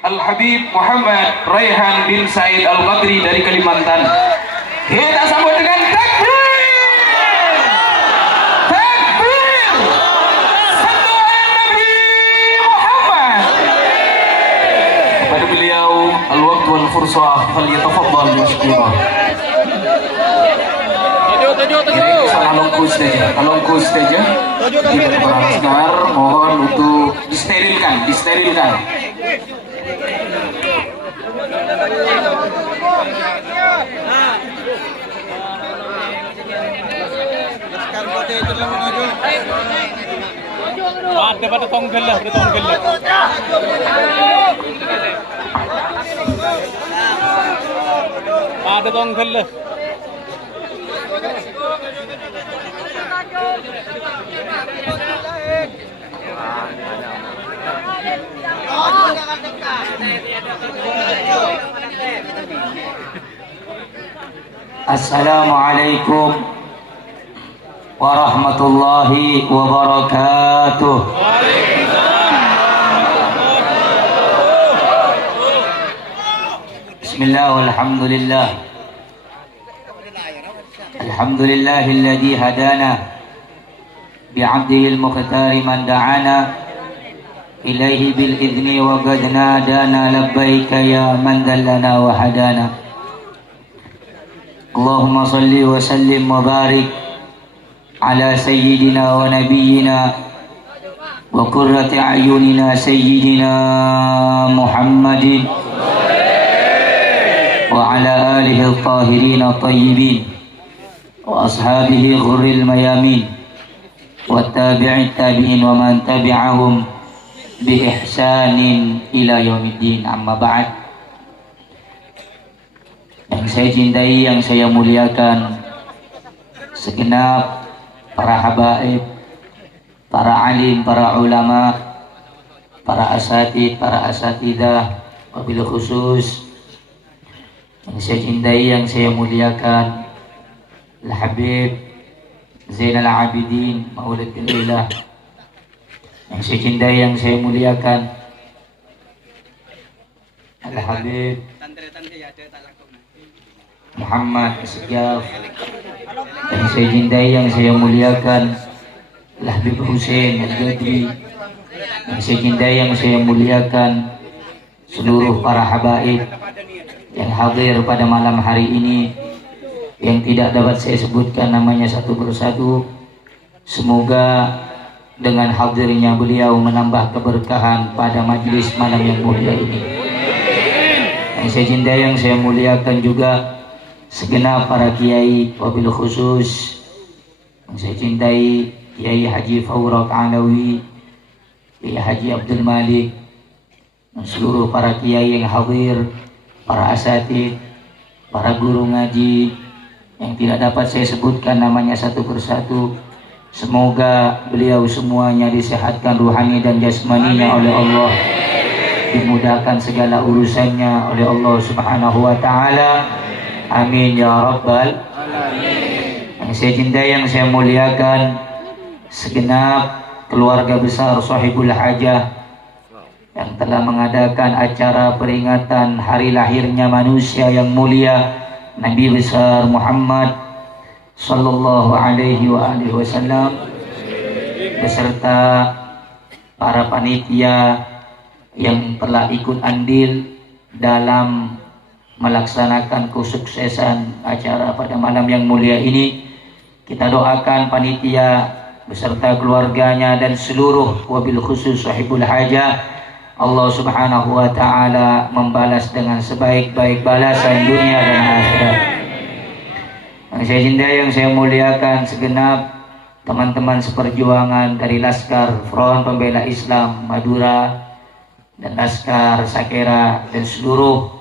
Al-Habib Muhammad Raihan bin Said Al-Qadri dari Kalimantan. Kita sambut dengan takbir. Takbir. Sallu ala Nabi Muhammad. Kepada beliau al-waqt wal fursah falyatafaddal mashkura. Alongku saja. Sekarang mohon untuk disterilkan. pada tonggel lah. Pada tonggel lah. Assalamualaikum warahmatullahi wabarakatuh. Bismillah walhamdulillah. Alhamdulillahilladzi hadana bi'abdihi al-mukhtar man da'ana ilaihi bil idzni wa qad nadana labbaika ya man dallana wa hadana. Allahumma salli wa sallim wa barik ala sayyidina wa nabiyyina wa qurrati a'yunina sayyidina Muhammadin wa ala alihi al-tahirin at-tayyibin wa ashabihi ghurril mayamin wa tabi'it tabi'in wa man tabi'ahum bi ihsanin ila yaumiddin. Amma ba'd. Yang saya cintai, yang saya muliakan, segenap para habaib, para alim, para ulama, para asatid, para asatidah, wabil khusus yang saya cintai, yang saya muliakan, Al-Habib Zainal Abidin Maulidillah, yang saya cintai, yang saya muliakan, Al-Habib Muhammad Asyaf, yang saya cintai, yang saya muliakan, Al-Habib Hussein Al-Jadri, yang saya cintai, yang saya muliakan, seluruh para habaib yang hadir pada malam hari ini, yang tidak dapat saya sebutkan namanya satu persatu. Semoga dengan hadirnya beliau menambah keberkahan pada majelis malam yang mulia ini. Yang saya cintai, yang saya muliakan juga segenap para kiai, wabil khusus yang saya cintai, Kiai Haji Fawrak Alawi, Kiai Haji Abdul Malik, dan seluruh para kiai yang hadir, para asatid, para guru ngaji yang tidak dapat saya sebutkan namanya satu persatu. Semoga beliau semuanya disehatkan ruhani dan jasmaninya oleh Allah, dimudahkan segala urusannya oleh Allah Subhanahu wa taala. Amin ya rabbal alamin. Yang saya cintai, yang saya muliakan, segenap keluarga besar Sahibul Hajah yang telah mengadakan acara peringatan hari lahirnya manusia yang mulia, Nabi besar Muhammad sallallahu alaihi wa alihi wasallam, beserta para panitia yang telah ikut andil dalam melaksanakan kesuksesan acara pada malam yang mulia ini. Kita doakan panitia beserta keluarganya dan seluruh wabil khusus Sahibul Hajah, Allah Subhanahu wa taala membalas dengan sebaik-baik balasan dunia dan akhirat. Yang saya cintai, yang saya muliakan, segenap teman-teman seperjuangan dari Laskar Front Pembela Islam Madura dan Laskar Sakera dan seluruh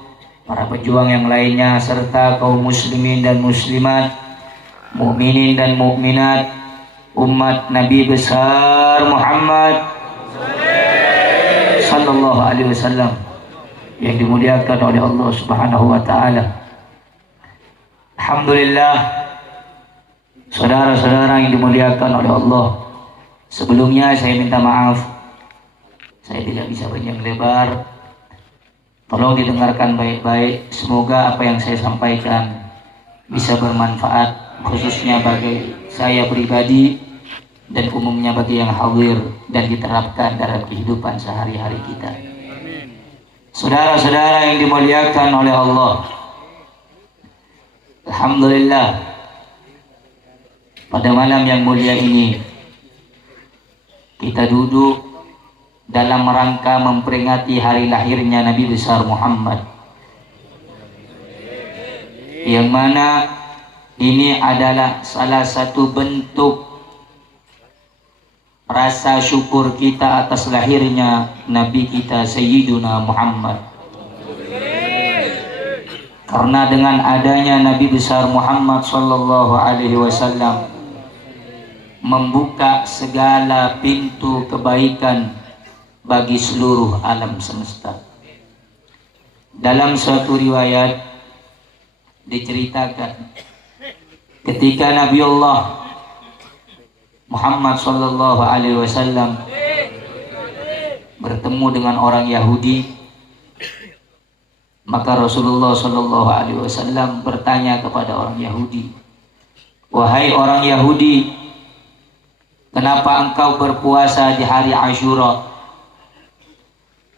para pejuang yang lainnya, serta kaum muslimin dan muslimat, mukminin dan mukminat, umat Nabi besar Muhammad sallallahu alaihi wasallam yang dimuliakan oleh Allah Subhanahu wa taala. Alhamdulillah, saudara-saudara yang dimuliakan oleh Allah, sebelumnya saya minta maaf, saya tidak bisa panjang lebar Tolong didengarkan baik-baik. Semoga apa yang saya sampaikan bisa bermanfaat, khususnya bagi saya pribadi dan umumnya bagi yang hadir, dan diterapkan dalam kehidupan sehari-hari kita. Saudara-saudara yang dimuliakan oleh Allah, alhamdulillah, pada malam yang mulia ini kita duduk dalam rangka memperingati hari lahirnya Nabi besar Muhammad, yang mana ini adalah salah satu bentuk rasa syukur kita atas lahirnya Nabi kita Sayyiduna Muhammad. Karena dengan adanya Nabi besar Muhammad sallallahu alaihi wasallam membuka segala pintu kebaikan bagi seluruh alam semesta. Dalam suatu riwayat diceritakan ketika Nabiullah Muhammad sallallahu alaihi wasallam bertemu dengan orang Yahudi, maka Rasulullah sallallahu alaihi wasallam bertanya kepada orang Yahudi, "Wahai orang Yahudi, kenapa engkau berpuasa di hari Asyura?"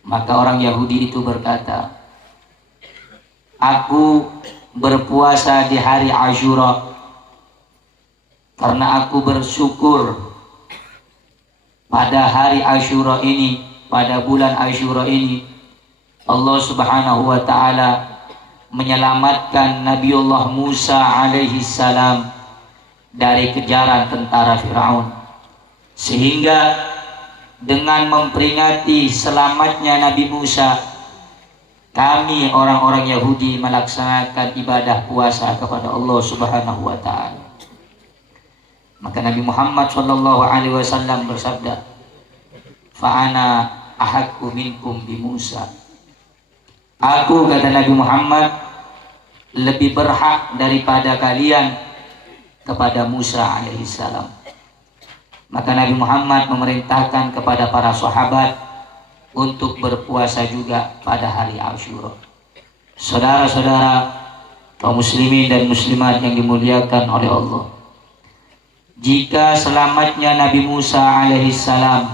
Maka orang Yahudi itu berkata, "Aku berpuasa di hari Asyura karena aku bersyukur pada hari Asyura ini, pada bulan Asyura ini, Allah Subhanahu wa ta'ala menyelamatkan Nabiullah Musa alaihi salam dari kejaran tentara Firaun. Sehingga dengan memperingati selamatnya Nabi Musa, kami orang-orang Yahudi melaksanakan ibadah puasa kepada Allah Subhanahu wa ta'ala." Maka Nabi Muhammad sallallahu alaihi wasallam bersabda, "Fa'ana ahadku minkum bi Musa." Aku, kata Nabi Muhammad, lebih berhak daripada kalian kepada Musa alaihi salam. Maka Nabi Muhammad memerintahkan kepada para sahabat untuk berpuasa juga pada hari Asyura. Saudara-saudara kaum muslimin dan muslimat yang dimuliakan oleh Allah, jika selamatnya Nabi Musa alaihi salam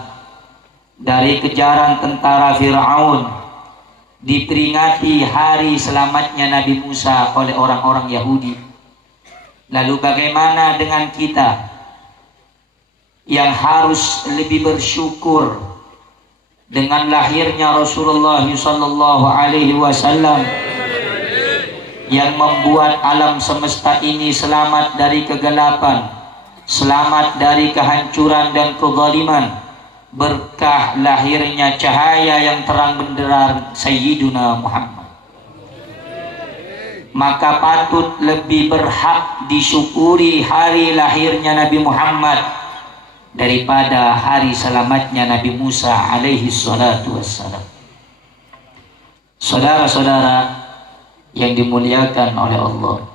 dari kejaran tentara Firaun diperingati hari selamatnya Nabi Musa oleh orang-orang Yahudi, lalu bagaimana dengan kita yang harus lebih bersyukur dengan lahirnya Rasulullah sallallahu alaihi wasallam yang membuat alam semesta ini selamat dari kegelapan, selamat dari kehancuran dan kezaliman, berkah lahirnya cahaya yang terang benderang Sayyiduna Muhammad. Maka patut lebih berhak disyukuri hari lahirnya Nabi Muhammad daripada hari selamatnya Nabi Musa alaihi salatu wassalam. Saudara-saudara yang dimuliakan oleh Allah,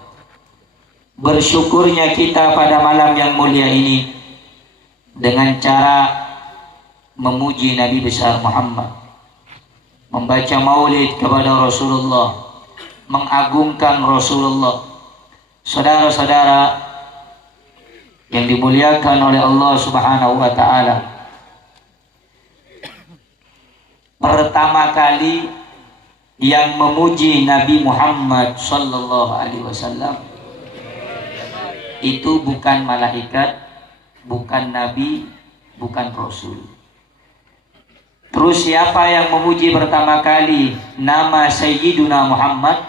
bersyukurnya kita pada malam yang mulia ini dengan cara memuji Nabi besar Muhammad, membaca maulid kepada Rasulullah, mengagungkan Rasulullah. Saudara-saudara yang dimuliakan oleh Allah Subhanahu wa ta'ala, pertama kali yang memuji Nabi Muhammad sallallahu alaihi wasallam itu bukan malaikat, bukan nabi, bukan rasul. Terus siapa yang memuji pertama kali nama Sayyiduna Muhammad?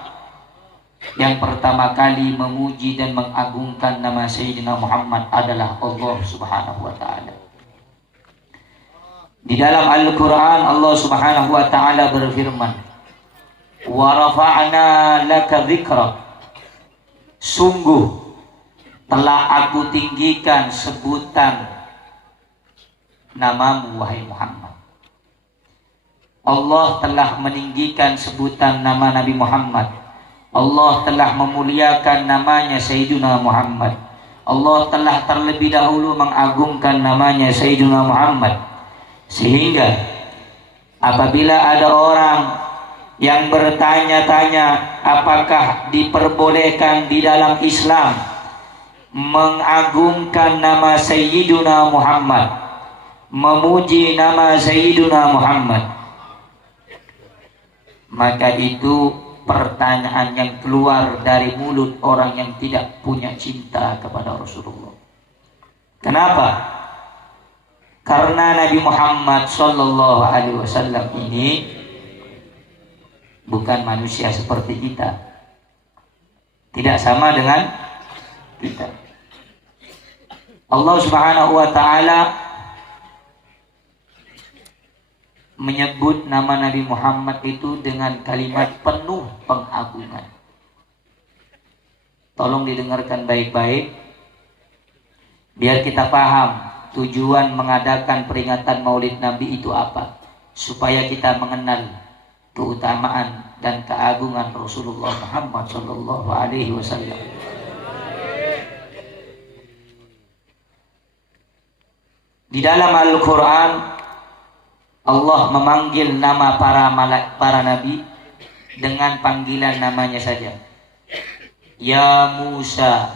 Yang pertama kali memuji dan mengagungkan nama Sayyidina Muhammad adalah Allah Subhanahu wa ta'ala. Di dalam Al-Quran Allah Subhanahu wa ta'ala berfirman, "Wa rafa'na laka dzikrak." Sungguh telah aku tinggikan sebutan namamu wahai Muhammad. Allah telah meninggikan sebutan nama Nabi Muhammad. Allah telah memuliakan namanya Sayyiduna Muhammad. Allah telah terlebih dahulu mengagungkan namanya Sayyiduna Muhammad. Sehingga apabila ada orang yang bertanya-tanya apakah diperbolehkan di dalam Islam mengagungkan nama Sayyiduna Muhammad, memuji nama Sayyiduna Muhammad. Maka itu pertanyaan yang keluar dari mulut orang yang tidak punya cinta kepada Rasulullah. Kenapa? Karena Nabi Muhammad Sallallahu Alaihi Wasallam ini bukan manusia seperti kita, tidak sama dengan kita. Allah Subhanahu Wa Taala menyebut nama Nabi Muhammad itu dengan kalimat penuh pengagungan. Tolong didengarkan baik-baik biar kita paham tujuan mengadakan peringatan Maulid Nabi itu apa, supaya kita mengenal keutamaan dan keagungan Rasulullah Muhammad Sallallahu Alaihi Wasallam. Di dalam Al-Quran Allah memanggil nama para nabi dengan panggilan namanya saja. Ya Musa,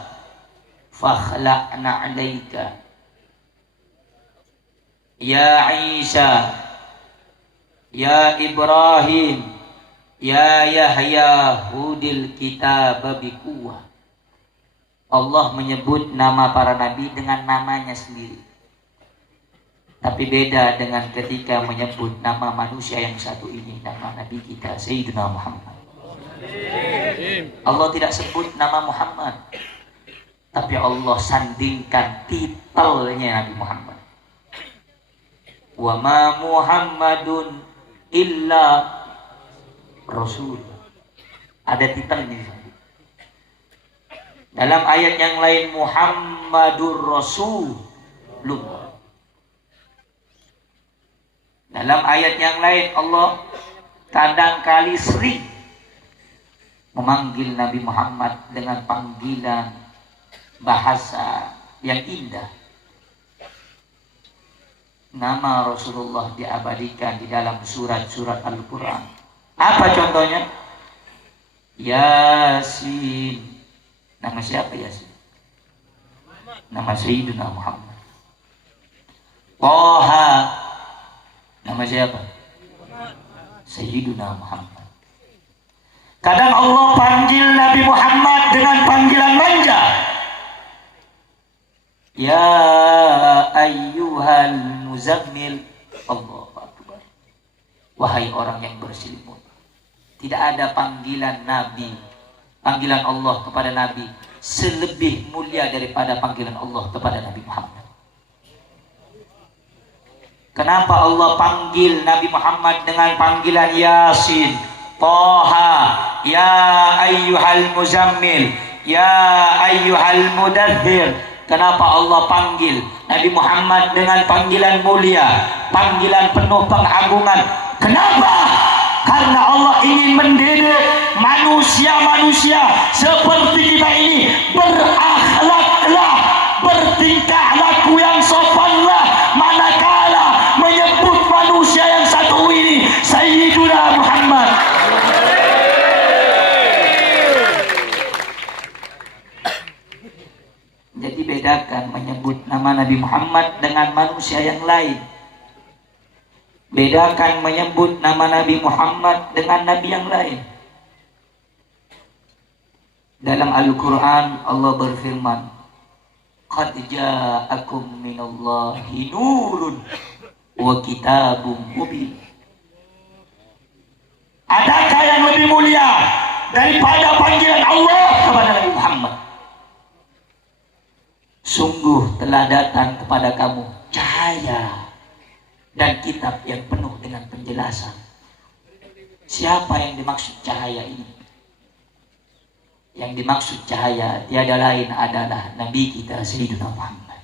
fakhla'na 'alaika. Ya Isa, ya Ibrahim, ya Yahya, hudil kitab biquwwah. Allah menyebut nama para nabi dengan namanya sendiri. Tapi beda dengan ketika menyebut nama manusia yang satu ini, nama Nabi kita Sayyidina Muhammad. Allah tidak sebut nama Muhammad, tapi Allah sandingkan titelnya Nabi Muhammad. Wa ma Muhammadun illa Rasul. Ada titelnya. Dalam ayat yang lain Muhammadur Rasulullah. Dalam ayat yang lain Allah kadang-kali sering memanggil Nabi Muhammad dengan panggilan bahasa yang indah. Nama Rasulullah diabadikan di dalam surat-surat Al-Quran. Apa contohnya? Yasin. Nama siapa Yasin? Nama Sayyidina Muhammad. Toha. Nama siapa? Sayyiduna Muhammad. Kadang Allah panggil Nabi Muhammad dengan panggilan manja. Ya ayyuhal muzammil. Allahu Akbar. Wahai orang yang berselimut. Tidak ada panggilan Nabi, panggilan Allah kepada Nabi selebih mulia daripada panggilan Allah kepada Nabi Muhammad. Kenapa Allah panggil Nabi Muhammad dengan panggilan Yasin, Toha, Ya ayyuhal muzammil, Ya ayyuhal mudaththir? Kenapa Allah panggil Nabi Muhammad dengan panggilan mulia, panggilan penuh pengagungan? Kenapa? Karena Allah ingin mendidik manusia-manusia seperti kita ini berakhlaklah, bertingkah laku yang sopanlah, manakala menyebut manusia yang satu ini Sayyiduna Muhammad. Jadi bedakan menyebut nama Nabi Muhammad dengan manusia yang lain. Bedakan menyebut nama Nabi Muhammad dengan nabi yang lain. Dalam Al-Quran Allah berfirman, Qad ja'akum minallahi nurun wa kitabum mubin. Adakah yang lebih mulia daripada panggilan Allah kepada Nabi Muhammad? Sungguh telah datang kepada kamu cahaya dan kitab yang penuh dengan penjelasan. Siapa yang dimaksud cahaya ini? Yang dimaksud cahaya tiada lain adalah Nabi kita Sayyidina Muhammad.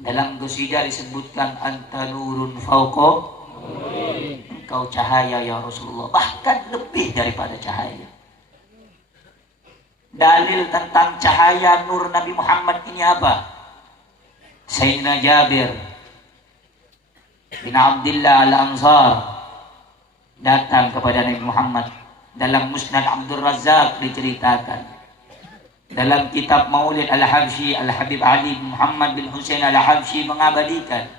Dalam qasidah disebutkan anta nurun fauqa, engkau cahaya ya Rasulullah, bahkan lebih daripada cahaya. Dalil tentang cahaya nur Nabi Muhammad ini apa? Sayyidina Jabir bin Abdullah Al-Ansar datang kepada Nabi Muhammad. Dalam Musnad Abdul Razak diceritakan, dalam kitab Maulid Al-Habsyi, Al-Habib Ali bin Muhammad bin Husain Al-Habsyi mengabadikan,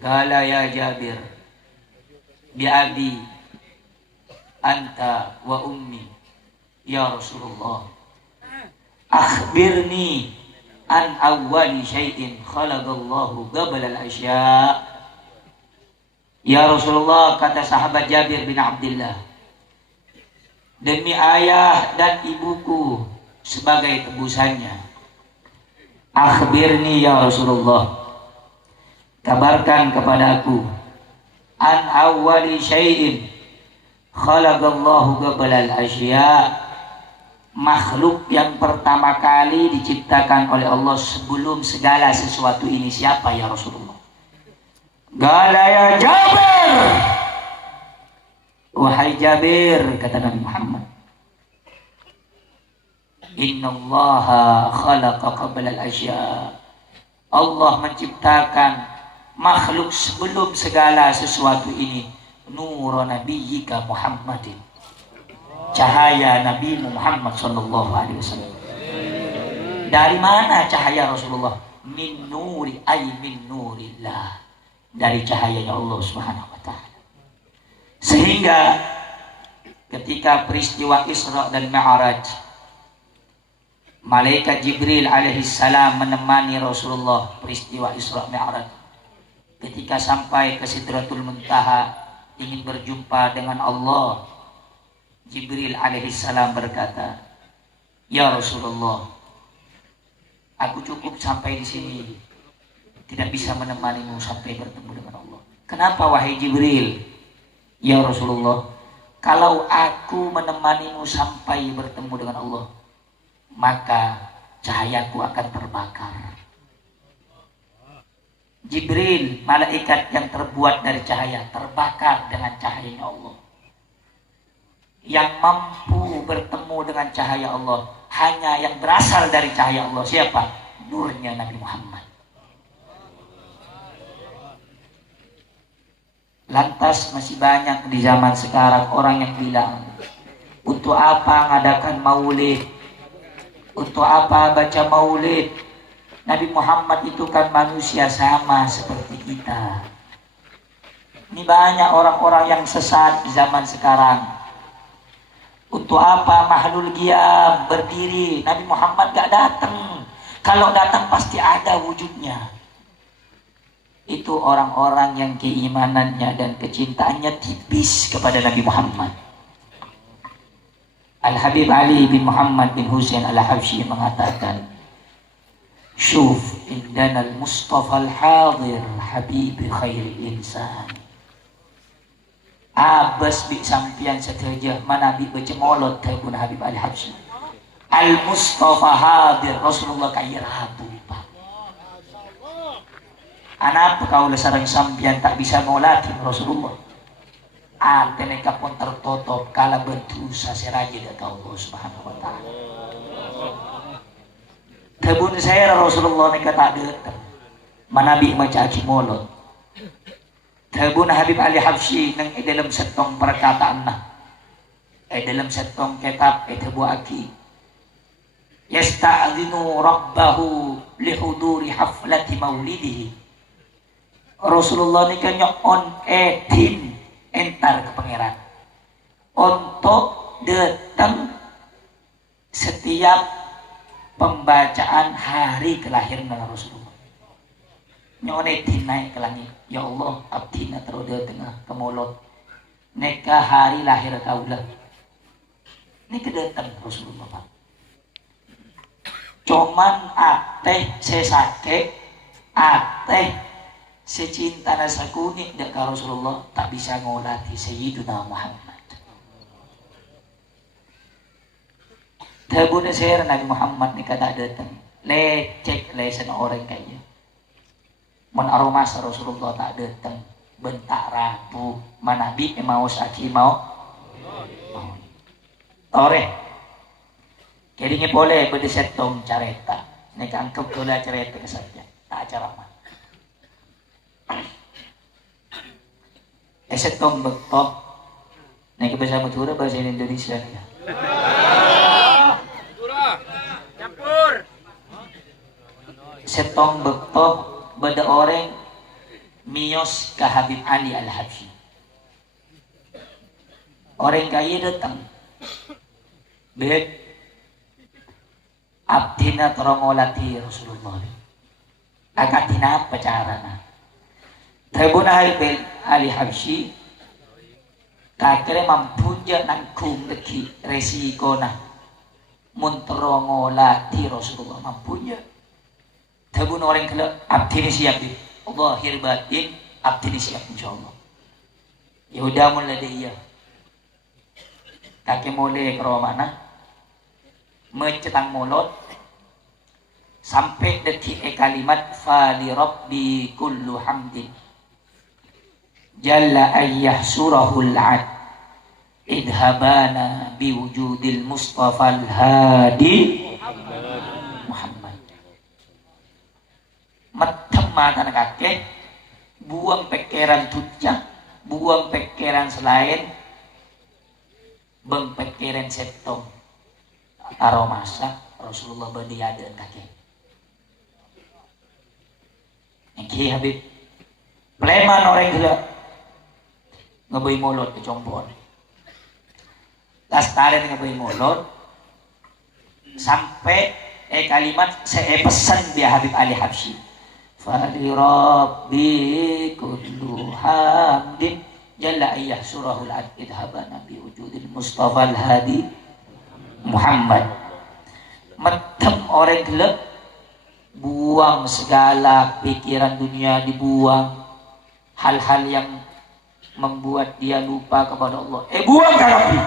qala ya Jabir bi abi anta wa ummi ya Rasulullah, akhbirni an awwali syai'in khalaqallahu qabla al-asya'. Ya Rasulullah, kata sahabat Jabir bin Abdullah, demi ayah dan ibuku sebagai tebusannya, akhbirni ya Rasulullah, kabarkan kepadaku, an awwali syai'in khalaqallahu qabla al-asya', makhluk yang pertama kali diciptakan oleh Allah sebelum segala sesuatu ini siapa ya Rasulullah? Qala ya Jabir, wahai Jabir, kata Nabi Muhammad, innallaha khalaqa qabla al-asya', Allah menciptakan makhluk sebelum segala sesuatu ini, nur nabiyyika Muhammadin, cahaya Nabi Muhammad sallallahu alaihi wasallam. Dari mana cahaya Rasulullah? Min nuri ay min nurillah, dari cahayanya Allah Subhanahu wa taala. Sehingga ketika peristiwa Isra dan Mi'raj, malaikat Jibril alaihissalam menemani Rasulullah peristiwa Isra Mi'raj. Ketika sampai ke Sidratul Muntaha ingin berjumpa dengan Allah, Jibril alaihissalam berkata, ya Rasulullah, aku cukup sampai di sini, tidak bisa menemanimu sampai bertemu dengan Allah. Kenapa wahai Jibril? Ya Rasulullah, kalau aku menemanimu sampai bertemu dengan Allah, maka cahayaku akan terbakar. Jibril, malaikat yang terbuat dari cahaya, terbakar dengan cahayanya Allah. Yang mampu bertemu dengan cahaya Allah hanya yang berasal dari cahaya Allah. Siapa? Nurnya Nabi Muhammad. Lantas masih banyak di zaman sekarang orang yang bilang, untuk apa mengadakan maulid? Untuk apa baca maulid? Nabi Muhammad itu kan manusia sama seperti kita. Ini banyak orang-orang yang sesat di zaman sekarang. Untuk apa mahlul qiyam berdiri? Nabi Muhammad gak datang. Kalau datang pasti ada wujudnya. Itu orang-orang yang keimanannya dan kecintaannya tipis kepada Nabi Muhammad. Al-Habib Ali bin Muhammad bin Husain Al-Habsyi mengatakan, syuf indana al-Mustafa al-hadir habibi khairi insan. Abas bi sampian sateja manabi becemolot tabun Habib Al-Habsyi. Al-Mustafa hadir, Rasulullah kaya rabu. Anak kau sarang sampian tak bisa ngolatin Rasulullah. Mereka pun tertutup kala berdosa seraja dari Allah Subhanahu wa taala. Kebun saya Rasulullah ni kata datang. Manabi macaci molot. Kebun Habib Ali Habsyi nang dalam setong perkataan na. Dalam setong kitab tebu aki. Yasta'dhinu rabbahu lihuduri haflati maulidihi. Rasulullah ini kan on etin entar ke pangeran untuk datang setiap pembacaan hari kelahiran Rasulullah. Nyonetin naik ke langit, ya Allah abdina terus tengah ke molot neka hari lahir kaulah. Ini kedatang Rasulullah Pak. Cuman ateh sesake ateh secinta rasa kuning dak Rasulullah tak bisa ngolati Sayyiduna Muhammad. Tabuna saya Nabi Muhammad ni kata datang lecek lesan orang kayaknya. Mun aroma Rasulullah tak datang bentak rabu manabi mau saki mau. Ore. Kirinya boleh berdeset tong careta. Nek angkep kula careta kesaja. Tak acara mah. Setong bektok. Nah, bahasa Madura bahasa Indonesia ya. Setong bektok beda orang mios ke Habib Ali Al-Habsyi. Orang kaya datang. Bet abdina terongolati Rasulullah. Agak tina apa carana? Tribuna Habib Ali Habsyi kakere mampunya nangkum deki resiko na munterongolati Rasulullah mampunya. Tribuna orang kala abdini siap di Allah hirbatin abdini siap insyaallah. Ya udah mulai dia. Kakek mulai ke mana? Mencetang mulut sampai detik kalimat fali rabbi kullu hamdin jalla ayyah surahul ad idhabana biwujudil mustafa al-hadi Muhammad. Makan kakek buang pikiran tuja, buang pikiran selain beng pikiran setong aromasa Rasulullah berdiadan kakek. Iki Habib Pleman orang gila ngeboy mulut ke compon. Lastaren ngeboy mulut sampai kalimat saya pesan dia Habib Ali Habsyi. Fali rabbi kullu hamdin jalla ayyah surahul ad idhabana bi wujudil mustafa al-hadi Muhammad. Metem orang gelap buang segala pikiran dunia, dibuang hal-hal yang membuat dia lupa kepada Allah. Buang karapi.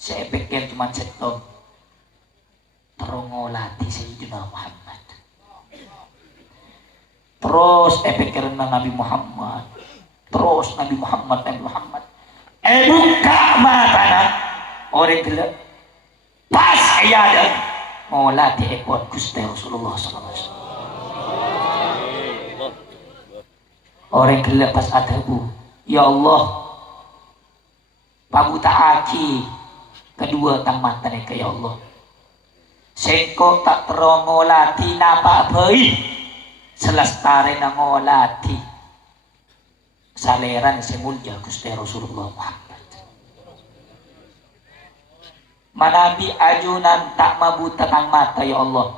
Saya pikir cuma setong terongolati Sayyidina Muhammad. Terus pikir Nabi Muhammad. Terus Nabi Muhammad. Buka mata orang gelap. Pas ada ngolati ekor Gusti Rasulullah SAW. Orang gelap pas adabu. Ya Allah, pabuta aki kedua tamatan ya Allah. Sengko tak terongolati napa bayi selestare nangolati saleran semulja Gusti Rasulullah Muhammad. Manabi ajunan tak mabuta kang mata ya Allah.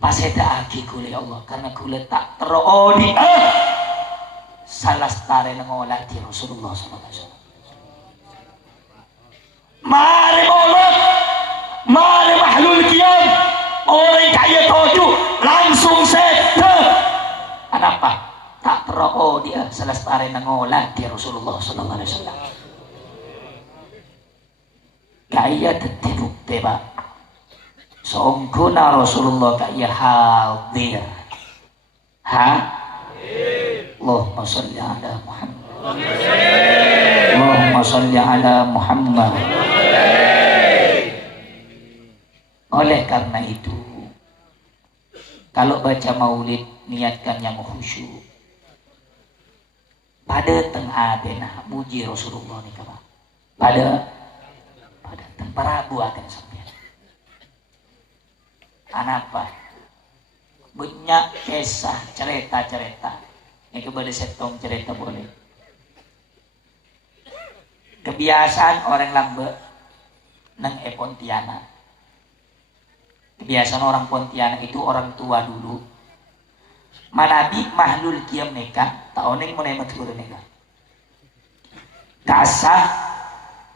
Paseda aki kule ya Allah karena kule tak terodi salastare nangolati Rasulullah SAW. Mari mulut, mari mahlul qiyam, orang kaya toju langsung sete. Kenapa? Tak terodi salastare nangolati Rasulullah SAW. Kaya tetibuk teba songkuna Rasulullah kaya hadir Allahumma salli ala Muhammad Allahumma salli ala Muhammad. Oleh karena itu kalau baca maulid niatkan yang khusyuk pada tengah denah muji Rasulullah nih kawan pada Prabu akan sampai. Kenapa? Banyak kisah cerita-cerita. Ini kepada setong cerita boleh. Kebiasaan orang lambe nang Pontianak. Kebiasaan orang Pontianak itu orang tua dulu. Manabi mahlul qiyam neka, taoning mun emat guru neka. Kasah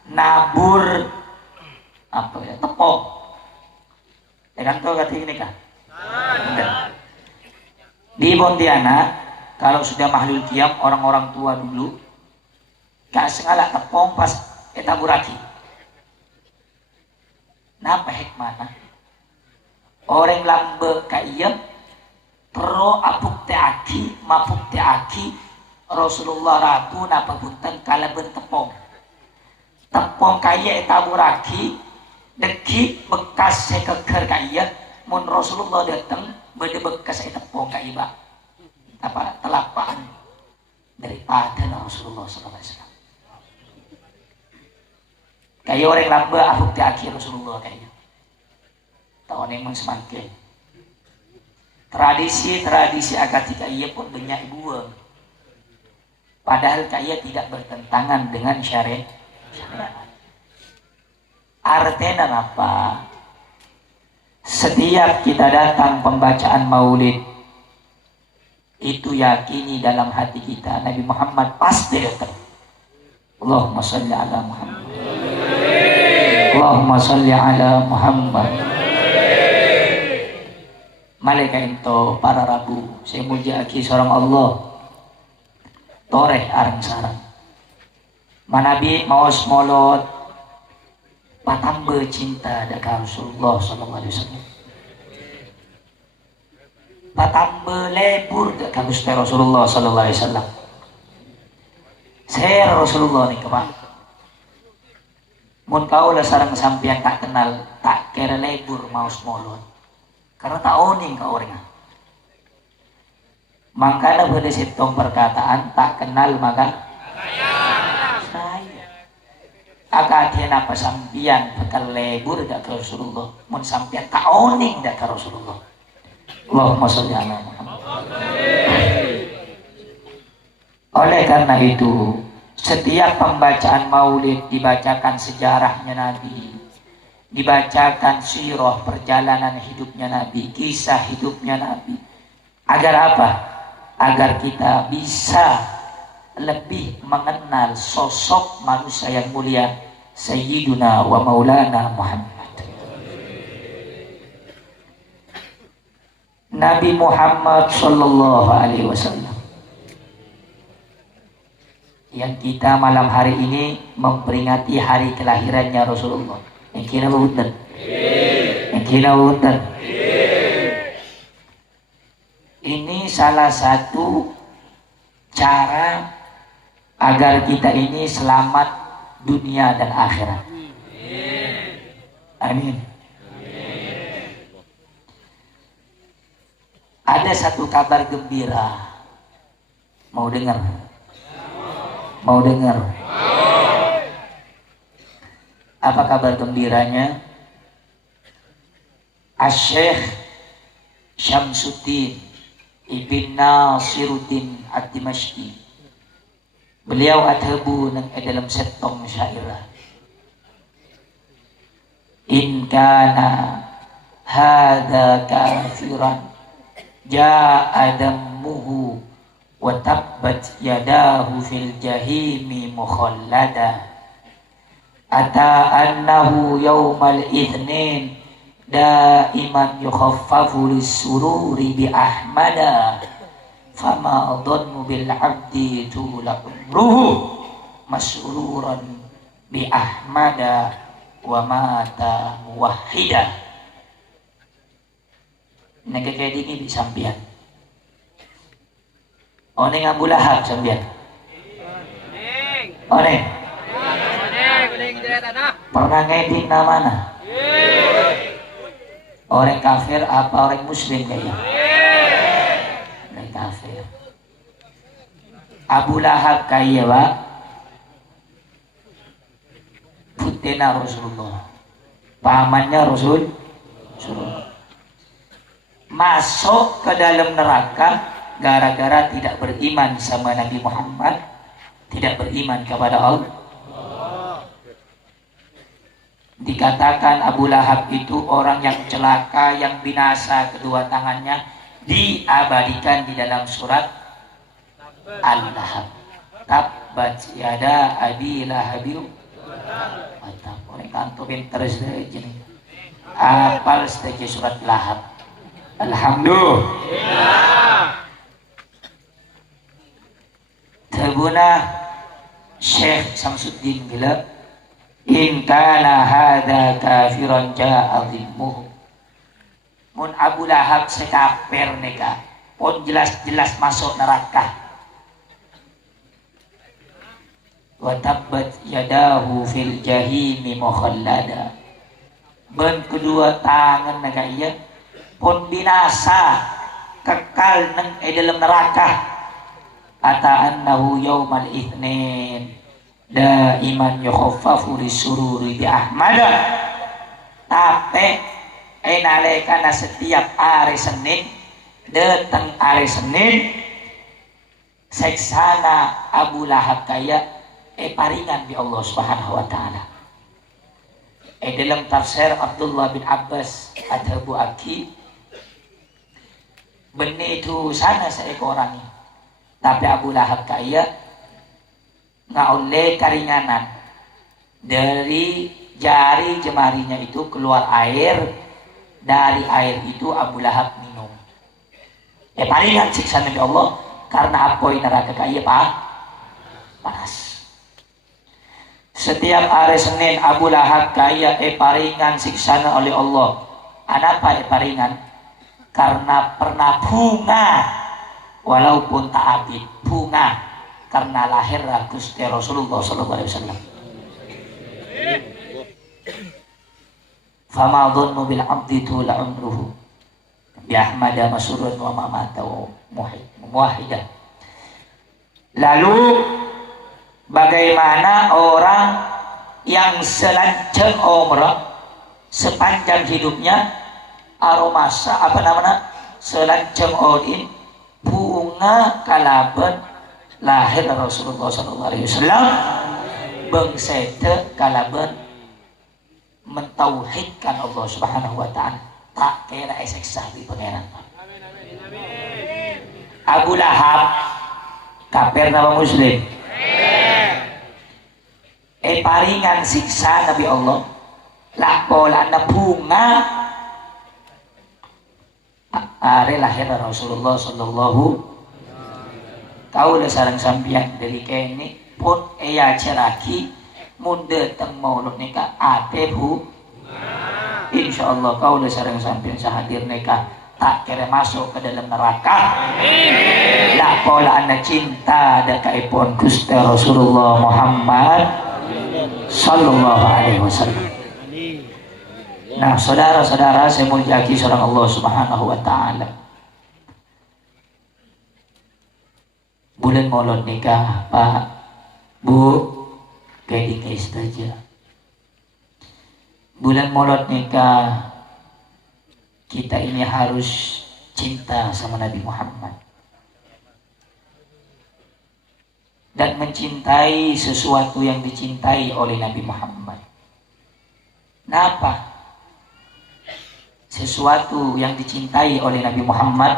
nabur apa ya tepung kan kau kata ini kan di Pontianak kalau sudah mahlul qiyam orang-orang tua dulu gak sengaja tepung pas etaburaki. Napa hikmahnya orang lambe kaya pro apuk teaki mapuk teaki Rasulullah ratu napa punten kalaben tepung kaya etaburaki deki bekas sekeker kaya mun Rasulullah datang bade bekas tepung kaya ba apa telapaan daripada Rasulullah SAW. Kayak orang lamba aku di akhir Rasulullah kayaknya. Tahun yang semakin. Tradisi akatika ia pun banyak buang. Padahal kaya tidak bertentangan dengan syariat. Artinya apa? Setiap kita datang pembacaan maulid, itu yakini dalam hati kita Nabi Muhammad pasti datang. Allahumma salli ala Muhammad. Allahumma salli ala Muhammad. Malaikat itu para rabu, saya muji aki seorang Allah. Toreh arang sarang. Manabi maos molot patambe cinta dekat Rasulullah SAW. Patambe lebur dekat Rasulullah SAW. Saya Rasulullah nih kemak. Mun kau lah sarang sampian tak kenal, tak kira lebur maos molot. Karena tak oning kau orangnya. Makanya pada setong perkataan tak kenal maka saya. Akadien apa sampian bakal lebur dak ke Rasulullah. Mun sampian tak oning dak ke Rasulullah. Allahumma sholli ala Muhammad. Oleh karena itu, setiap pembacaan maulid dibacakan sejarahnya Nabi, dibacakan sirah perjalanan hidupnya Nabi, kisah hidupnya Nabi. Agar apa? Agar kita bisa lebih mengenal sosok manusia yang mulia Sayyiduna wa Maulana Muhammad. Nabi Muhammad sallallahu alaihi wasallam yang kita malam hari ini memperingati hari kelahirannya Rasulullah. Yang kira betul. Yang kira betul. Ini salah satu cara agar kita ini selamat dunia dan akhirat. Amin. Ada satu kabar gembira. Mau dengar? Mau dengar? Apa kabar gembiranya? Asy-Syaikh Syamsuddin Ibn Nasiruddin Ad-Dimashqi. Beliau adhabu nang dalam setong syairah. In kana hadza kafiran ja'a dammuhu wa tabbat yadahu fil jahimi mukhallada. Ata annahu yawmal ithnin daiman yukhaffafu lis-sururi bi ahmada fama dhannu bil abdi tula umruhu masruran bi ahmada wa mata muwahhida. Nega kayak ini di sampian. Oneng Abu Lahab sampian. Oneng. Pernah ngeding namana? Orang kafir apa orang muslim kayaknya? Orang kafir. Abu Lahab kaya pak putena Rasulullah, pamannya Rasulullah masuk ke dalam neraka gara-gara tidak beriman sama Nabi Muhammad, tidak beriman kepada Allah. Dikatakan Abu Lahab itu orang yang celaka, yang binasa, kedua tangannya diabadikan di dalam surat Al-Lahab. Tabbat yada abi lahabiu. Mantap, orang kanto pinter saja nih. Apal saja surat Lahab. Alhamdulillah. Tabuna Syekh Samsuddin bila in kana hadza kafiran ja'a dhimmuhu. Mun Abu Lahab sekafir neka pun jelas-jelas masuk neraka. Wa tabbat yadahu fil jahimi mukhallada. Ben kedua tangan neka iya pun binasa kekal nang dalam neraka ata annahu yaumal itsnin daiman yukhaffafu lisururi bi ahmada tapi nalekana setiap hari Senin datang hari Senin seksana Abu Lahab kaya paringan di Allah Subhanahu wa taala. Dalam tafsir Abdullah bin Abbas Adhabu Aki benih itu sana seekorannya tapi Abu Lahab kaya nggak oleh karinganan dari jari jemarinya itu keluar air, dari air itu Abu Lahab minum. Paringan siksa Nabi Allah karena apoi neraka kaya panas. Setiap hari Senin Abu Lahab kaya paringan siksa oleh Allah. Kenapa paringan? Karena pernah bunga walaupun tak abid bunga karena lahir Gusti Rasulullah sallallahu alaihi wasallam. Fama dhannu bil abdi tula umruhu bi ahmada masurun wa mamata muwahhidah. Lalu bagaimana orang yang selanceng umrah sepanjang hidupnya aromasa apa namanya selanceng odin bunga kalaban lahir Rasulullah sallallahu alaihi wasallam bengsete kalaban mentauhidkan Allah Subhanahu wa taala tak kira eseksa di pangeran. Abu Lahab kafir nama muslim paringan siksa Nabi Allah lakola na bunga are lahir Rasulullah sallallahu kau le sareng sampian dari kene pun ceraki munde teng maulud nikah ate bu insyaallah kau le sareng sampian sahadir nikah tak kira masuk ke dalam neraka. Lah pola anda cinta ada kaipun Gusti Rasulullah Muhammad sallallahu alaihi wasallam. Nah, saudara-saudara saya muliakan seorang Allah Subhanahu wa taala. Bulan Maulud nikah, Pak, Bu, kayak saja. Bulan Maulud nikah kita ini harus cinta sama Nabi Muhammad dan mencintai sesuatu yang dicintai oleh Nabi Muhammad. Kenapa? Sesuatu yang dicintai oleh Nabi Muhammad.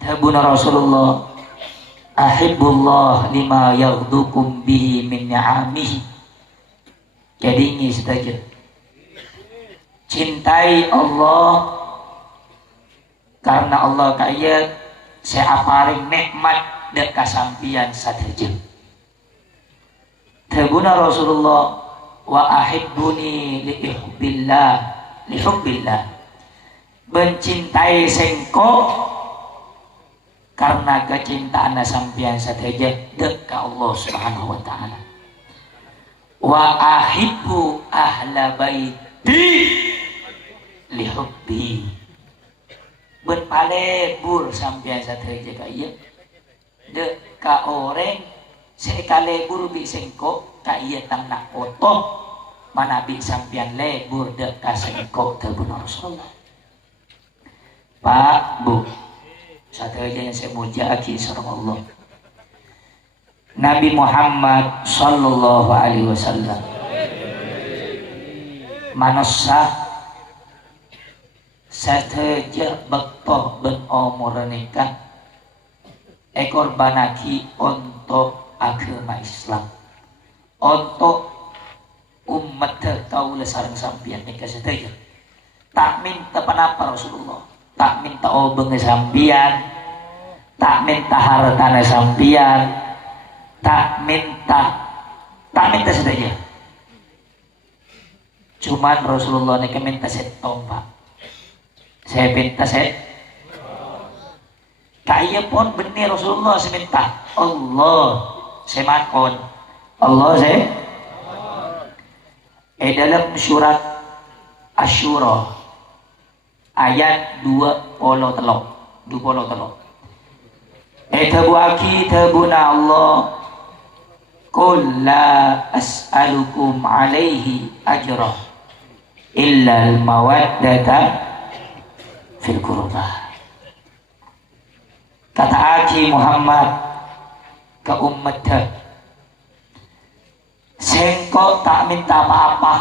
Habuna Rasulullah ahibbullah lima yaghdukum bihi min ni'amihi. Jadi ini saja. Cintai Allah karena Allah kaya saya paring nikmat dan kasampian saja. Habuna Rasulullah wa ahibbuni li hubbillah mencintai sengko karena kecintaan sampian saja dekat Allah Subhanahu wa taala. Wa ahibbu ahla baiti li hubbi berpalebur sampian saja kaya dekat orang sekalebur bi sengko kaya tang nak foto manabi sampian lebur dekat sengkok terbunuh Rasulullah. Pak, Bu, satu aja yang saya muji seorang Allah. Nabi Muhammad sallallahu alaihi wasallam manusia sateja bektoh ben umur nikah ekor banaki untuk agama Islam untuk umat kau sareng sampian nikah saja. Tak minta penapa Rasulullah, tak minta obeng sampian, tak minta harta sampian, tak minta saja. Cuman Rasulullah nikah minta setong Pak. Saya minta set. Kaya pun benih Rasulullah saya minta Allah saya makon Allah saya dalam surat Asyura ayat 23 23. Tabuaki tabuna Allah qul la as'alukum alaihi ajra illa al-mawaddata fil qurbah. Kata Aki Muhammad ke umatnya, sengko tak minta apa-apa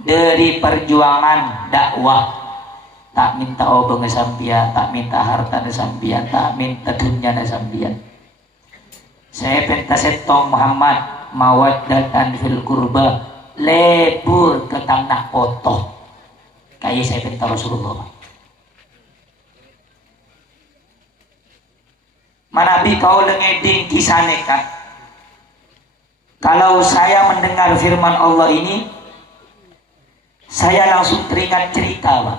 dari perjuangan dakwah, tak minta obeng sampian, tak minta harta sampian, tak minta dunia sampian. Saya minta setong Muhammad mawaddatan fil qurba, lebur ke tanah potong. Kayak saya minta Rasulullah. Manabi kau lengeding kisah nekat. Kalau saya mendengar firman Allah ini, saya langsung teringat cerita, Pak.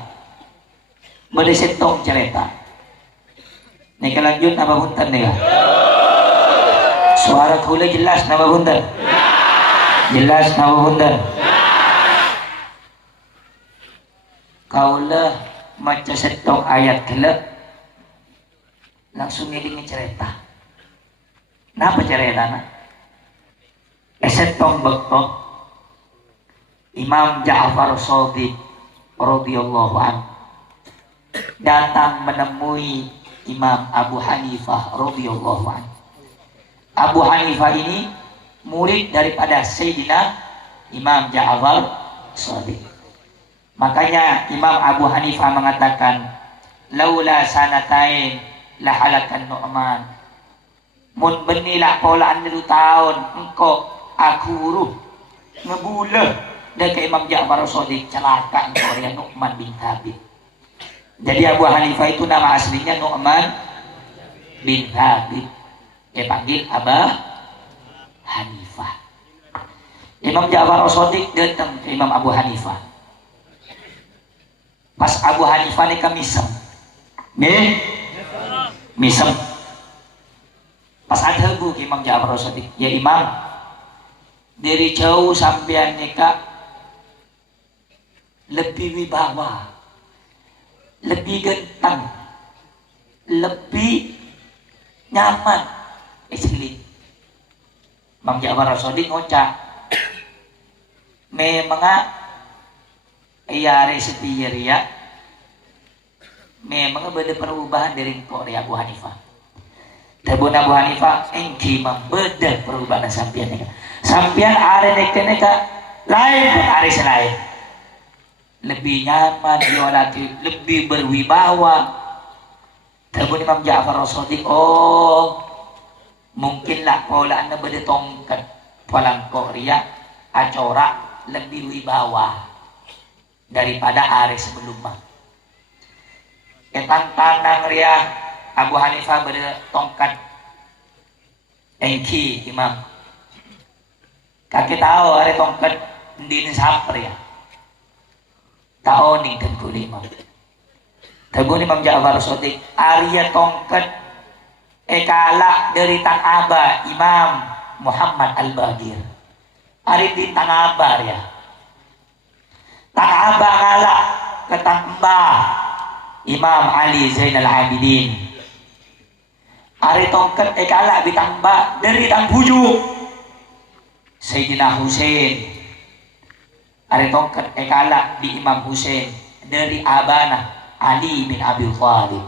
Bersetong cerita. Nih lanjut nama punten nih. Suara kula jelas nama punten. Jelas nama punten. Kaulah maca setong ayat kele langsung ngiringi cerita. Napa cerita? Setong bekto Imam Ja'far Shadiq radhiyallahu anhu datang menemui Imam Abu Hanifah radhiyallahu anhu. Abu Hanifah ini murid daripada Sayyidina Imam Ja'far Shadiq. Makanya Imam Abu Hanifah mengatakan, laula sanatain la halakan Nu'man. Mun benilah polaan 2 tahun engkau aku ruh ngebule dari Imam Ja'far Shadiq celaka engkau ya Nu'man bin Thabit. Jadi Abu Hanifah itu nama aslinya Nu'man bin Thabit. Dia panggil Abah Hanifah. Imam Ja'far Shadiq datang ke Imam Abu Hanifah. Pas Abu Hanifah ni kamisem. Nih, misem. Pas ada bu Imam Ja'far Shadiq, ya Imam, dari jauh sampean nikah lebih wibawa, lebih genteng, lebih nyaman. Sekali Imam Ja'far Shadiq ngocak, memang iya resetier ya, memang ada perubahan dari Korea Abu Hanifah. Tabun Abu Hanifah engki membeda perubahan sampian neka. Sampian are neka lain are selain. Lebih nyaman diolati, lebih berwibawa. Tabun Imam Ja'far Shadiq, oh mungkinlah pola anda beda tongkat polang Korea acora lebih wibawa daripada are sebelumnya. Ketang tanang ria Abu Hanifah beda tongkat engki Imam. Kaki tahu are tongkat ndin saper ya. Tahu nih dan Imam. Tabun Imam Ja'far Shadiq Arya tongkat ekala dari Tan Aba Imam Muhammad Al-Bagir. Ari di Tan Aba ya. Tan Aba ngala ke Tan Mbah Imam Ali Zainal Abidin. Ari tongkat ekala di Tan Mbah dari Tan Bujuk Sayyidina Husain. Ari tongkat ekala di Imam Husain dari Abana Ali bin Abi Thalib.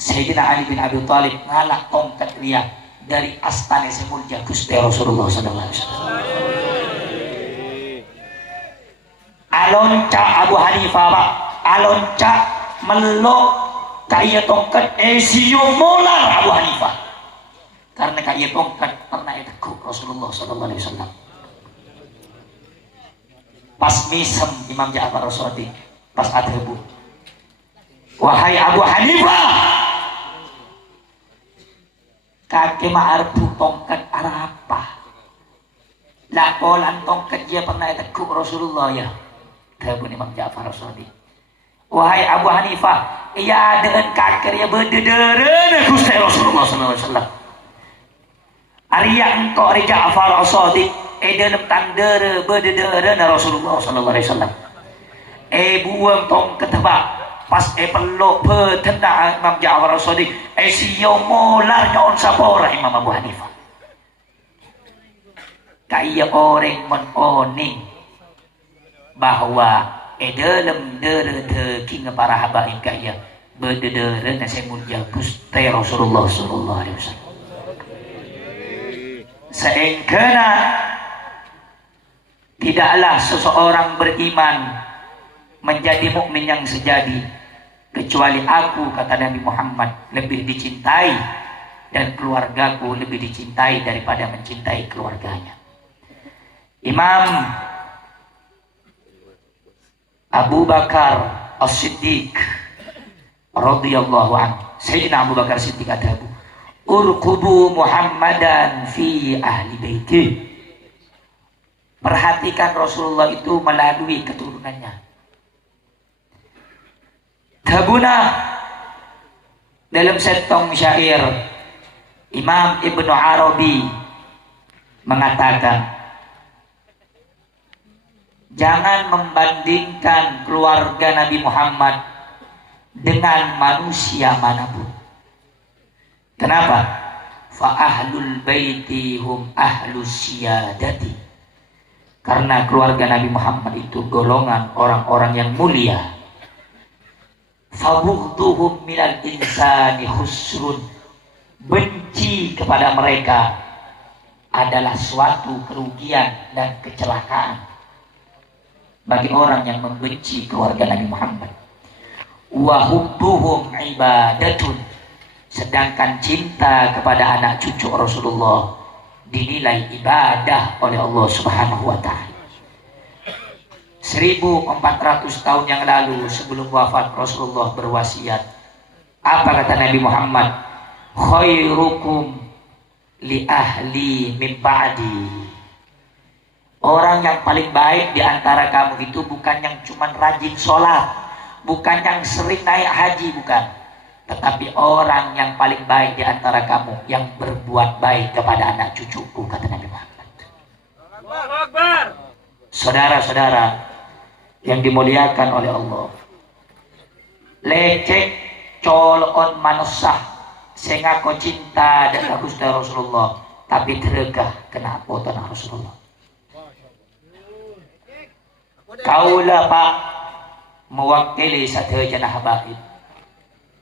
Sayyidina Ali bin Abi Thalib ngalak tongkat ria dari astana semulja Gusti Rasulullah sallallahu alaihi wasallam. Alonca Abu Hanifah Pak, alonca melok kaya tongkat siyo molar Abu Hanifah. Karena kaya tongkat pernah itu Rasulullah sallallahu alaihi wasallam. Pas misem Imam Ja'far Shadiq pas adhebu, wahai Abu Hanifah, kaki ma'arbu tongkat arah apa? Lapolan tongkat dia pernah teguk Rasulullah ya. Adhebu Imam Ja'far Shadiq, wahai Abu Hanifah, ia dengan kaki dia berdederan Gusti Rasulullah sallallahu alaihi wasallam. Arya engkau Ari Ja'far Shadiq dalam tandera berdederan Rasulullah sallallahu alaihi wasallam. Buang tongkat tebak pas peluk petenda Imam Ja'far As-Shadiq siyo molar nyon sapora Imam Abu Hanifah kaya orang menoning bahwa dalam dere king para habaib kaya berdere nasi mulia Gusti Rasulullah sallallahu alaihi wasallam seengkena tidaklah seseorang beriman menjadi mukmin yang sejati kecuali aku, kata Nabi Muhammad, lebih dicintai dan keluargaku lebih dicintai daripada mencintai keluarganya. Imam Abu Bakar As-Siddiq radhiyallahu anhu, Sayyidina Abu Bakar Siddiq kata, urqubu Muhammadan fi ahli baiti. Perhatikan Rasulullah itu melalui keturunannya. Tabuna dalam setong syair Imam Ibnu Arabi mengatakan, jangan membandingkan keluarga Nabi Muhammad dengan manusia manapun. Kenapa? Fa ahlul baiti hum ahlus siyadati. Karena keluarga Nabi Muhammad itu golongan orang-orang yang mulia. Fabughduhum minal insani khusrun. Benci kepada mereka adalah suatu kerugian dan kecelakaan bagi orang yang membenci keluarga Nabi Muhammad. Wa hubbuhum ibadatun. Sedangkan cinta kepada anak cucu Rasulullah dinilai ibadah oleh Allah Subhanahu wa ta'ala. 1400 tahun yang lalu sebelum wafat Rasulullah berwasiat. Apa kata Nabi Muhammad? Khairukum li ahli min ba'di. Orang yang paling baik di antara kamu itu bukan yang cuman rajin sholat, bukan yang sering naik haji, bukan. Tetapi orang yang paling baik di antara kamu yang berbuat baik kepada anak cucuku, kata Nabi Muhammad. Saudara-saudara yang dimuliakan oleh Allah, lecek colon manusah sehingga kau cinta dan bagus dari Rasulullah, tapi teregah kena foto Rasulullah. Kaulah Pak mewakili satu jenah habaib.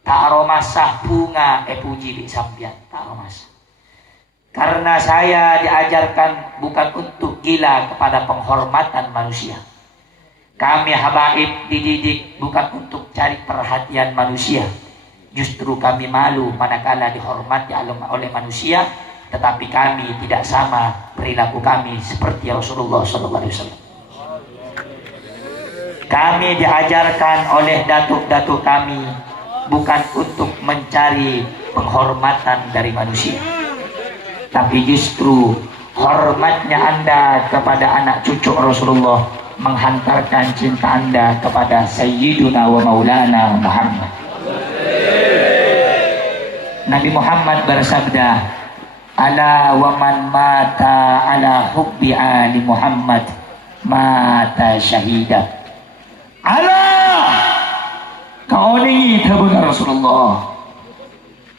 Tak romasah bunga puji di sampian, tak romasah. Karena saya diajarkan bukan untuk gila kepada penghormatan manusia. Kami habaib dididik bukan untuk cari perhatian manusia. Justru kami malu manakala dihormati oleh manusia, tetapi kami tidak sama perilaku kami seperti Rasulullah SAW. Kami diajarkan oleh datuk-datuk kami bukan untuk mencari penghormatan dari manusia, tapi justru hormatnya Anda kepada anak cucu Rasulullah menghantarkan cinta Anda kepada Sayyiduna wa Maulana Muhammad. Nabi Muhammad bersabda, ala wa man mata ala hubbi ali Muhammad mata syahida. Ala kau ni tabun Rasulullah,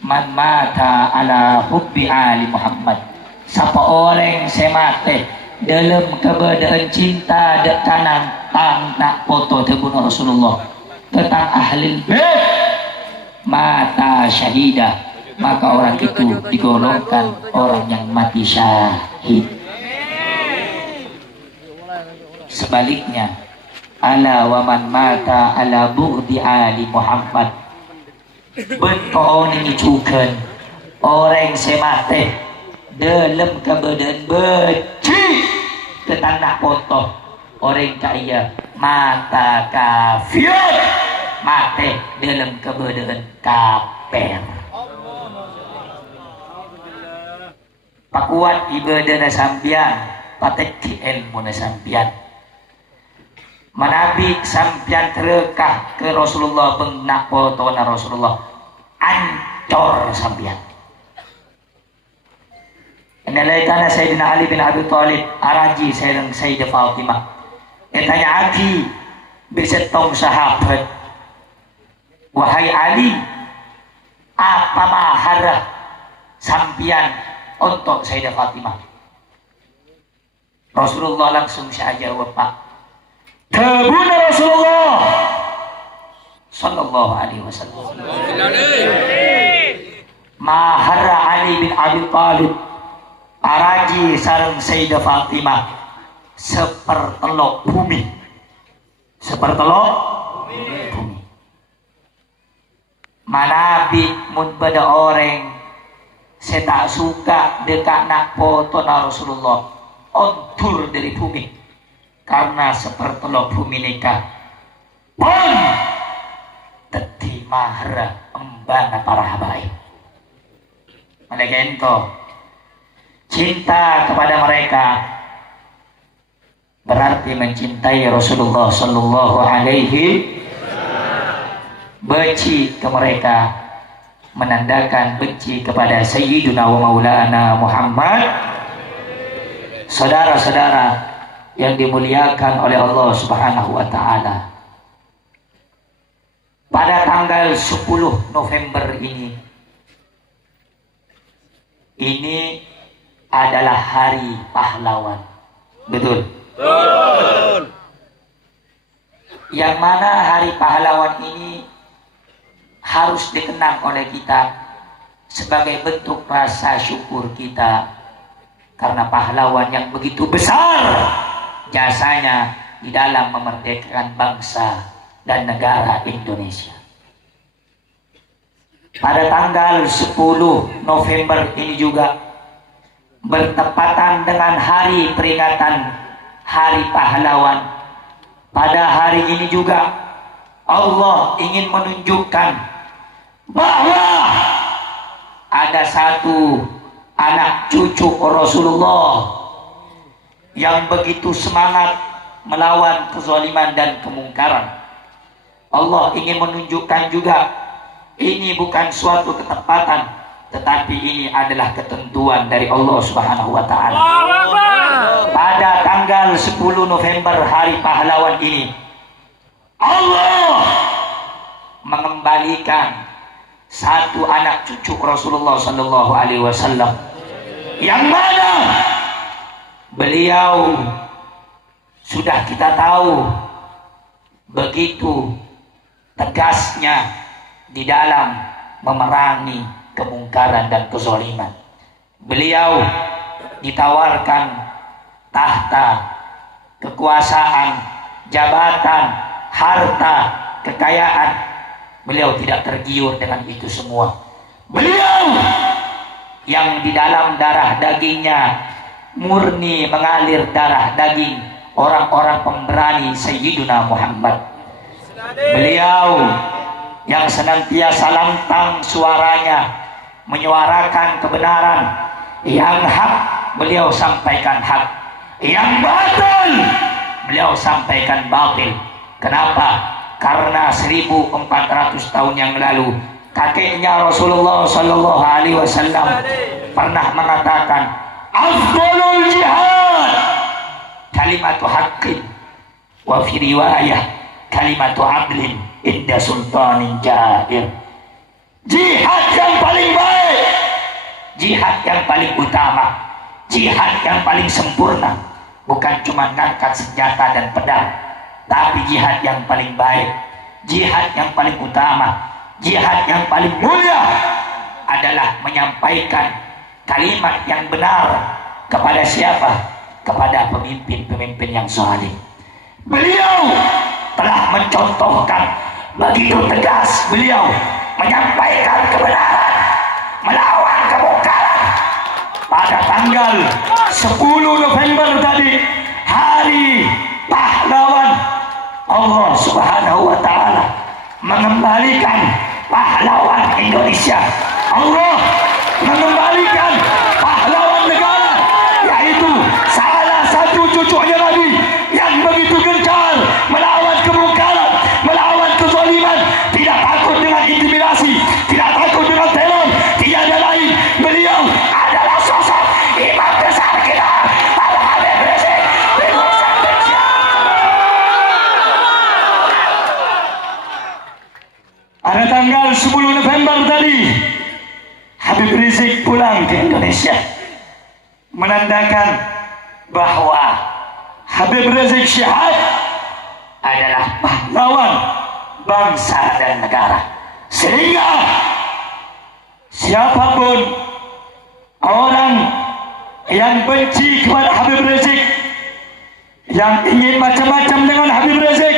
man mata ala hubbi ali Muhammad. Siapa orang semate dalam keberadaan cinta dek kanan tang nak foto tabun Rasulullah tentang ahli bait mata syahida, maka orang itu digolongkan orang yang mati syahid. Sebaliknya, ala wa man mata ala bughdi ali Muhammad, bentuk ini juga orang semate dalam keberadaan benci tentang nak foto orang kaya mata kafir, mati dalam keberadaan kafir. Pakuat ibadah na sampian, patek ilmu na sampian. Manabi sampian terekah ke Rasulullah bengnak foto na Rasulullah, ancor sampian. Inalaitana Sayyidina Ali bin Abi Thalib araji Sayyidah Fatimah. Tanya Aki bisetong sahabat Wahai Ali, apa mahar sampian untuk Sayyidah Fatimah? Rasulullah langsung saja jawab, Pak, kebun Rasulullah Sallallahu Alaihi Wasallam. Mahar Ali bin Abi Thalib araji sareng Sayyidah Fatimah sepertelok bumi. Sepertelok bumi. Manabi mun pada orang saya tak suka dekat nak foto na Rasulullah ontur dari bumi karena sepertelok bumi nikah pun teti mahra embana para habaib. Mereka itu cinta kepada mereka berarti mencintai Rasulullah Sallallahu Alaihi. Benci ke mereka menandakan benci kepada Sayyiduna wa Maulana Muhammad. Saudara-saudara yang dimuliakan oleh Allah Subhanahu wa Ta'ala, pada tanggal 10 November ini adalah hari pahlawan. Betul? Betul. Yang mana hari pahlawan ini harus dikenang oleh kita sebagai bentuk rasa syukur kita karena pahlawan yang begitu besar jasanya di dalam memerdekakan bangsa dan negara Indonesia. Pada tanggal 10 November ini juga bertepatan dengan hari peringatan Hari Pahlawan. Pada hari ini juga Allah ingin menunjukkan bahwa ada satu anak cucu Rasulullah yang begitu semangat melawan kezaliman dan kemungkaran. Allah ingin menunjukkan juga ini bukan suatu ketepatan, tetapi ini adalah ketentuan dari Allah Subhanahu wa Ta'ala. Pada tanggal 10 November hari pahlawan ini, Allah mengembalikan satu anak cucu Rasulullah Sallallahu Alaihi Wasallam yang mana beliau sudah kita tahu begitu tegasnya di dalam memerangi kemungkaran dan kezaliman. Beliau ditawarkan tahta, kekuasaan, jabatan, harta, kekayaan. Beliau tidak tergiur dengan itu semua. Beliau yang di dalam darah dagingnya murni mengalir darah daging orang-orang pemberani Sayyiduna Muhammad. Beliau yang senantiasa lantang suaranya menyuarakan kebenaran. Yang hak beliau sampaikan hak, yang batil beliau sampaikan batil. Kenapa? Karena 1400 tahun yang lalu kakeknya Rasulullah Sallallahu Alaihi Wasallam pernah mengatakan, afdalul jihad kalimatu haqqin wa fi riwayah kalimatu adlin inda sultanin jair. Jihad yang paling baik, jihad yang paling utama, jihad yang paling sempurna bukan cuma ngangkat senjata dan pedang, tapi jihad yang paling baik, jihad yang paling utama, jihad yang paling mulia adalah menyampaikan kalimat yang benar kepada siapa? Kepada pemimpin-pemimpin yang saleh. Beliau telah mencontohkan begitu tegas, beliau menyampaikan kebenaran, melawan kemungkaran. Pada tanggal 10 November tadi, hari pahlawan, Allah Subhanahu wa Ta'ala mengembalikan pahlawan Indonesia. Allah mengembalikan pahlawan negara, yaitu salah satu cucunya Nabi yang begitu gencar melawan kemungkaran, melawan kezaliman, tidak takut dengan intimidasi, tidak takut dengan teror, tiada lain. Beliau adalah sosok imam besar kita, Habib Rizik bin Musa bin Syah. Ada Rizik pulang ke Indonesia, menandakan bahwa Habib Rizik Syihab adalah pahlawan bangsa dan negara, sehingga siapapun orang yang benci kepada Habib Rizik, yang ingin macam-macam dengan Habib Rizik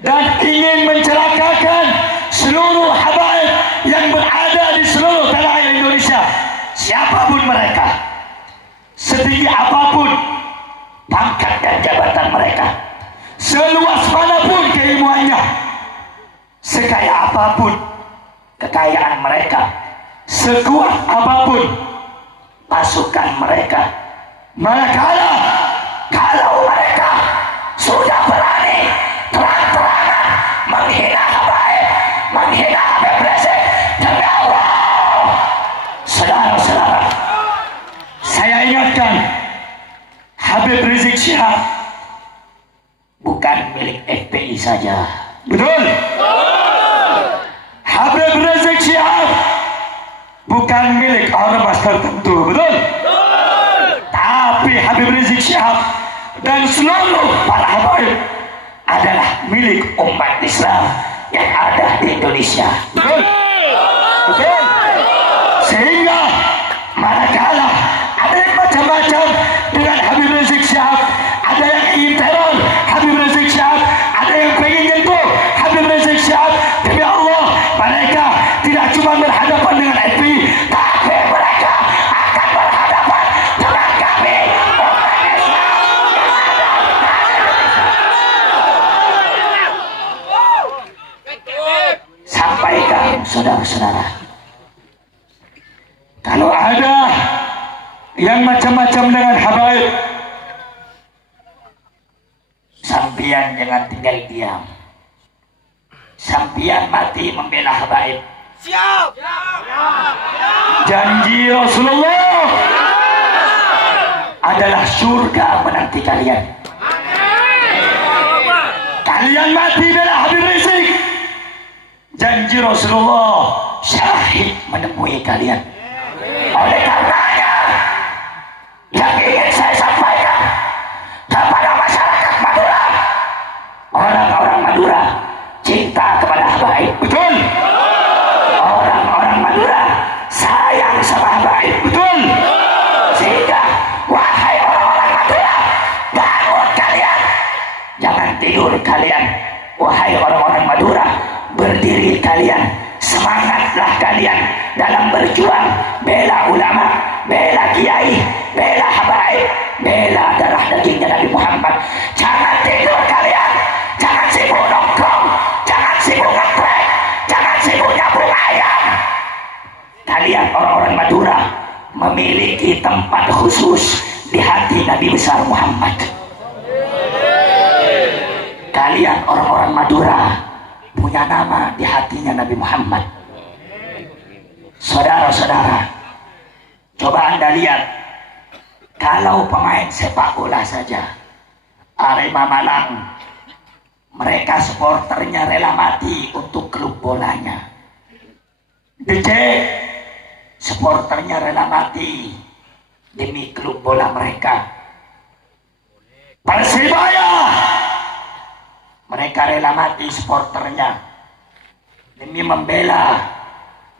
dan ingin mencelakakan seluruh habaib yang berada di seluruh tanah air Indonesia, siapapun mereka, setinggi apapun pangkat dan jabatan mereka, seluas manapun keilmuannya, sekaya apapun kekayaan mereka, sekuat apapun pasukan mereka, manakala kalau mereka sudah berani terang-terangan menghina habaib, menghina Habib Rizik, demi Allah, saudara-saudara, saya ingatkan, Habib Rizik Syihab bukan milik FPI saja, betul? Habib Rizik Syihab bukan milik ormas tertentu, betul? Tapi Habib Rizik Syihab dan seluruh para habaib adalah milik umat Islam yang ada di Indonesia, betul? Betul? Sehingga manakala ada yang macam-macam dengan Habib Rizik Syihab, ada yang ingin teror Habib Rizik Syihab, ada yang pengen nyentuh Habib Rizik Syihab, demi Allah mereka tidak cuma berhadapan dengan FPI, tapi mereka akan berhadapan dengan kami, umat Islam yang ada di Indonesia. Sampaikan saudara-saudara, kalau ada yang macam-macam dengan habaib, sampian jangan tinggal diam, sampian mati membela habaib. Siap. Janji Rasulullah adalah surga menanti kalian. Kalian mati bela Habib Rizik, janji Rasulullah syahid menemui kalian. Oleh karenanya, yang ingin saya sampaikan kepada masyarakat Madura, orang-orang Madura cinta kepada habaib, betul? Orang-orang Madura sayang sama habaib, betul? Sehingga wahai orang-orang Madura, bangun kalian, jangan tidur kalian. Wahai orang-orang Madura, berdiri kalian, semangatlah kalian dalam berjuang bela ulama, bela kiai, bela habaib, bela darah dagingnya Nabi Muhammad. Jangan tidur kalian, jangan sibuk nongkrong, jangan sibuk ngetrek, jangan sibuk nyambung ayam. Kalian orang-orang Madura memiliki tempat khusus di hati Nabi besar Muhammad. Kalian orang-orang Madura punya nama di hatinya Nabi Muhammad. Saudara-saudara, coba Anda lihat, kalau pemain sepak bola saja, Arema Malang, mereka supporternya rela mati untuk klub bolanya. DJ, supporternya rela mati demi klub bola mereka. Persibaya, mereka rela mati supporternya demi membela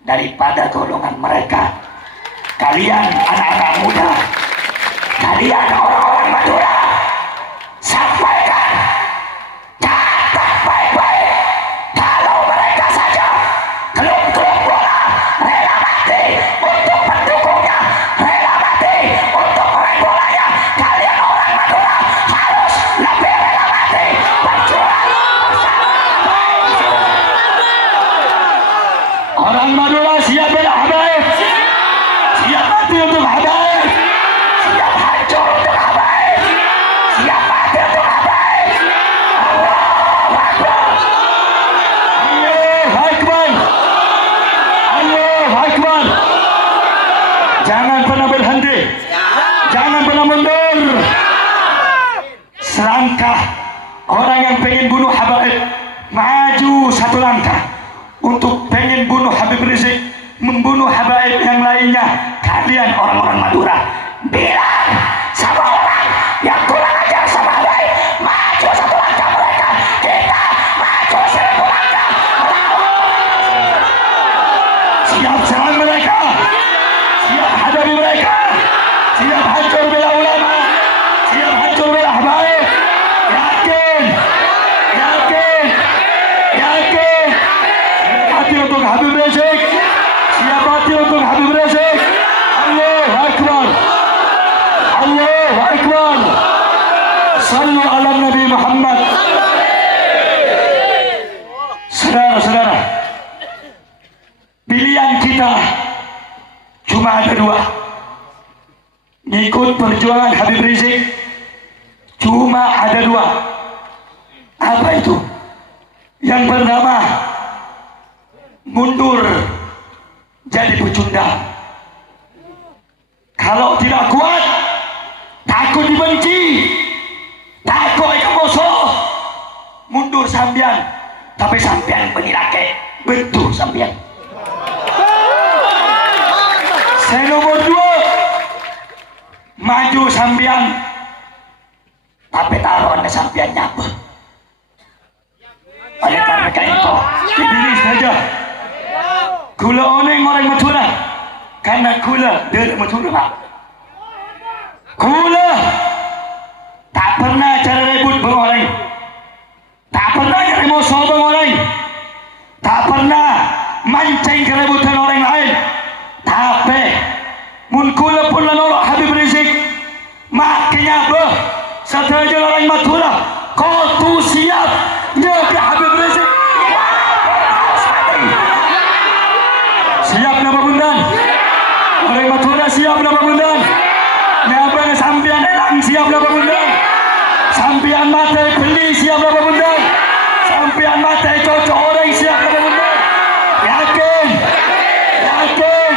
daripada golongan mereka. Kalian anak-anak muda, kalian orang-orang Madura, sampaikan, catat baik-baik, kalau mereka saja klub-klub bola rela mati untuk pendukungnya, rela mati untuk pemain bolanya, kalian orang Madura harus lebih rela mati berjuang bersama. Orang Madura siap bela habaib, siap mati untuk habaib, siap hancur untuk habaib, siap mati untuk habaib. Allahu Akbar, Allahu Akbar, Allahu Akbar. Jangan pernah berhenti, jangan pernah mundur. Selangkah orang yang pengen bunuh habaib, maju satu langkah untuk pengen bunuh Habib Rizik, membunuh habaib yang lainnya, kalian orang-orang Madura, bilang sama orang yang kurang ajar sama habaib, maju satu langkah mereka, kita maju 1000 langkah melawan. Siap serang mereka, siap hadapi mereka, siap hancur bela ulama, siap hancur bela habaib. Yakin, yakin, yakin. Mati untuk Habib Rizik, siap mati untuk Habib Rizik. Allahu Akbar, Allahu Akbar. Sallu ala Nabi Muhammad. Saudara-saudara, pilihan kita cuma ada dua. Ngikut perjuangan Habib Rizik cuma ada dua. Apa itu? Yang pertama, mundur jadi pecundang. Kalau tidak kuat, takut dibenci, takut ikan musuh, mundur sambian. Tapi sambian penilake betul sambian. Saya nomor 2, maju sambian, tapi taruhan sambian nyapa. Oleh karena itu, dipilih saja. Kula oneng orang Madura, karena kula dari Madura pak. Kula tak pernah cara rebut bang orang, tak pernah cari musuh bang orang, tak pernah mancing kerebutan orang lain. Tapi mun kula pun lanolok Habib Rizik, makanya bah setelah orang Madura, kau tu siap nyampe Habib Rizik. Siap nama bundan, orang Madura siap nama bundan. Nyapa sampian elang siap nama bundan. Sampian mata beli siap nama bundan. Sampian mata cocok orang siap nama bundan. Yakin, yakin,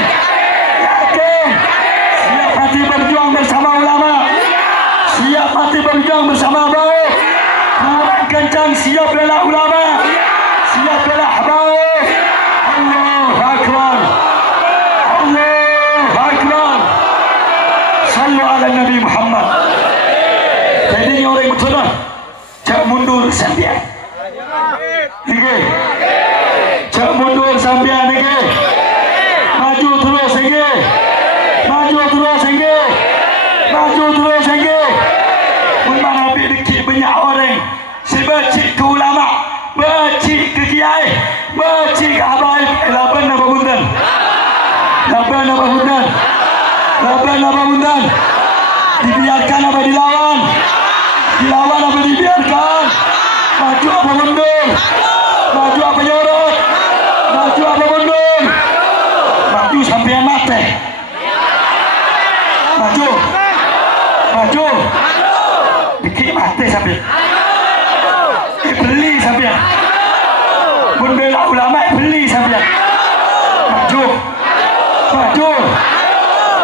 yakin. Siap hati berjuang bersama ulama. Siap hati berjuang bersama baik. Kurang kencang siap bela ulama. Siap bela habaib. Allahu Akbar, Allahu Akbar. Sallu ala Nabi Muhammad. Jadi orang betul lah, cak mundur sambian. Oke, cak mundur sambian. Oke, maju terus. Oke, maju terus. Oke, maju terus. Oke. Mana bidikit banyak orang, sebecik ke ulama, becik ke kiai, becik ke habaib. Laban apa bundan? Laban apa bundan? Laban apa bundan? Dibiarkan apa dilawan? Dilawan apa dibiarkan? Maju apa mundur? Maju apa nyorot? Maju apa mundur? Maju sampai mati. Maju, maju. Bikin mati sampai. Beli sampai. Pun bela ulama beli sampai. Maju, maju.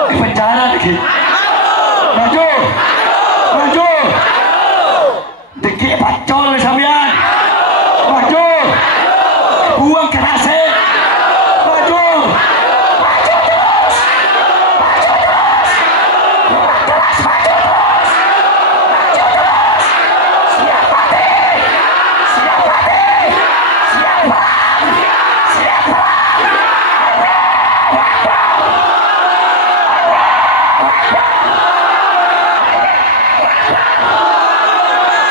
Di penjara lagi. Maju, maju. Dikit pacol sampean. Maju. Buang kerasa. Maju. Maju terus. Maju terus. Buang keras maju terus. Maju terus. Siap mati. Siap mati. Siap perang. Siap perang.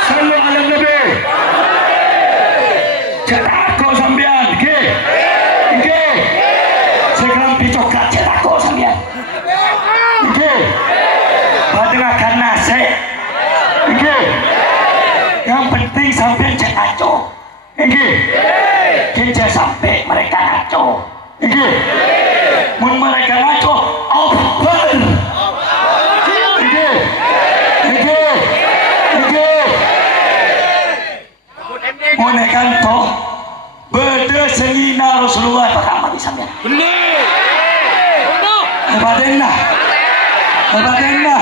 Sallu ala Nabi. Cetak kau sambian, oke, oke. Sekarang dicoklat cetak kau sambian, oke. Badengakan nasi, oke. Yang penting sampai cetak kau, oke. Kita sampai mereka ngaco, oke. Mun mereka ngaco, over, oke, oke. Monekan toh beda sengina Rasulullah pertama di sana. Benar. Hebatnya, hebatnya.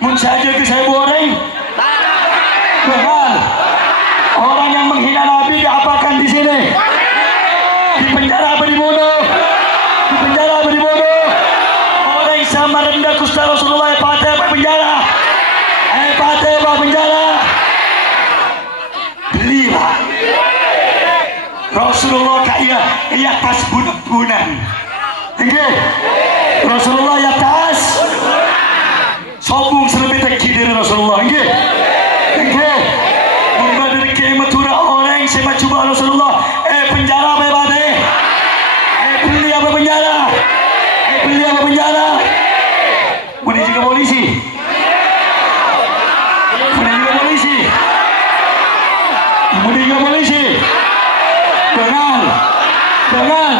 Mun saja ke saya goreng, benar. Orang yang menghina Nabi diapakan di sini? Di penjara apa dibunuh? sama rendah kusta Rasulullah patah penjara. Patah penjara. Belilah. Rasulullah kaya ia tas bunuh-bunan. Oke. Rasulullah ya tas. Sombong selebih tinggi dari Rasulullah. Oke. Oke. Membadar ke matura orang saya coba Rasulullah. Penjara bebas deh. Beli apa penjara? Beli apa penjara? Boleh juga polisi. Boleh juga polisi. Boleh juga polisi. Dengar.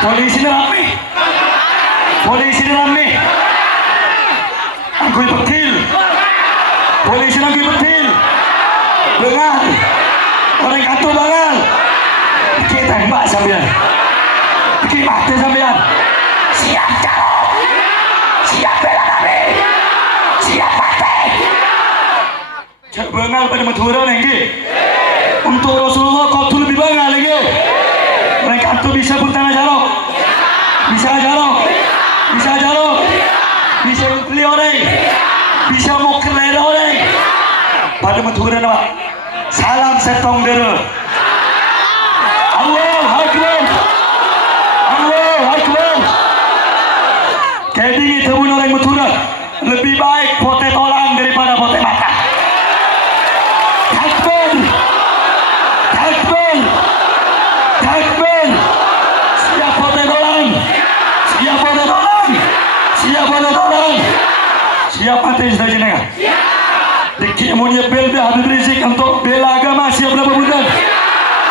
Polisi rame. Polisi rame. Aku betul. Polisi lagi betul. Dengar. Orang kata bangal. Kita tembak sampean. Kita mati sampean. Siap calon. Siap bela Nabi. Siap mati. Cak bangal pada Madura lagi. Untuk Rasulullah kau tu lebih bangal lagi. Mereka tu bisa bertanah jalok. Bisa jalok. Bisa jalok. Bisa beli orang. Bisa mau kereta orang. Pada Madura nama. Salam setong dera. Allahu Akbar. Allahu Akbar. Kedi temun orang Madura lebih baik potet orang daripada potet mata. Takbir. Takbir. Takbir. Siap potet orang. Siap potet orang. Siap potet orang. Siap mati saja nengar. Dikit punya bel dah Habib Rizik untuk bela agama siap berapa bulan?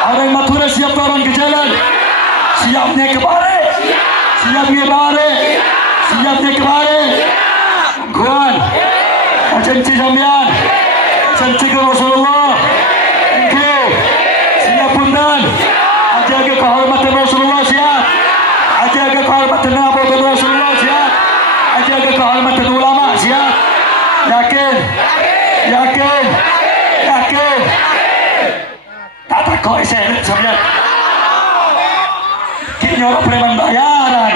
Orang Madura siap turun ke jalan. Siapnya ke bare. Siapnya bare. Siapnya ke bare. Kuan. Janji sampean. Janji ke Rasulullah. Engkau. Siap pundan. Jaga kehormatan Rasulullah siap. Jaga kehormatan Nabi Rasulullah siap. Jaga kehormatan ulama siap. Yakin. Yakin. Tak takut saya sampean. Kini orang preman bayaran.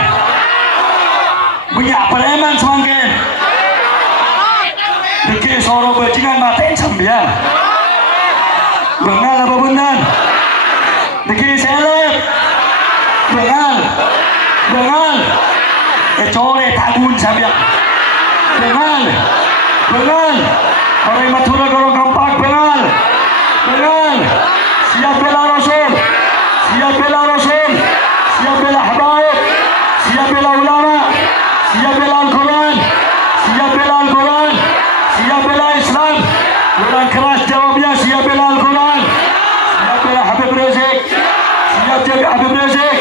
Punya preman semakin. Deki soro bajingan matiin sampean. Bengal apa bundan? Deki seleb. Bengal. Core tabun sampean. Bengal. Orang Madura gorong kampak bengal. Siap bela Rasul. Siap bela Rasul. Siap bela habaib. Siap bela ulama. Siap bela Al-Quran. Siap bela Al-Quran. Siap bela Islam. Orang keras jawabnya siap bela Al-Quran. Siap bela Habib Rizik. Siap jaga Habib Rizik.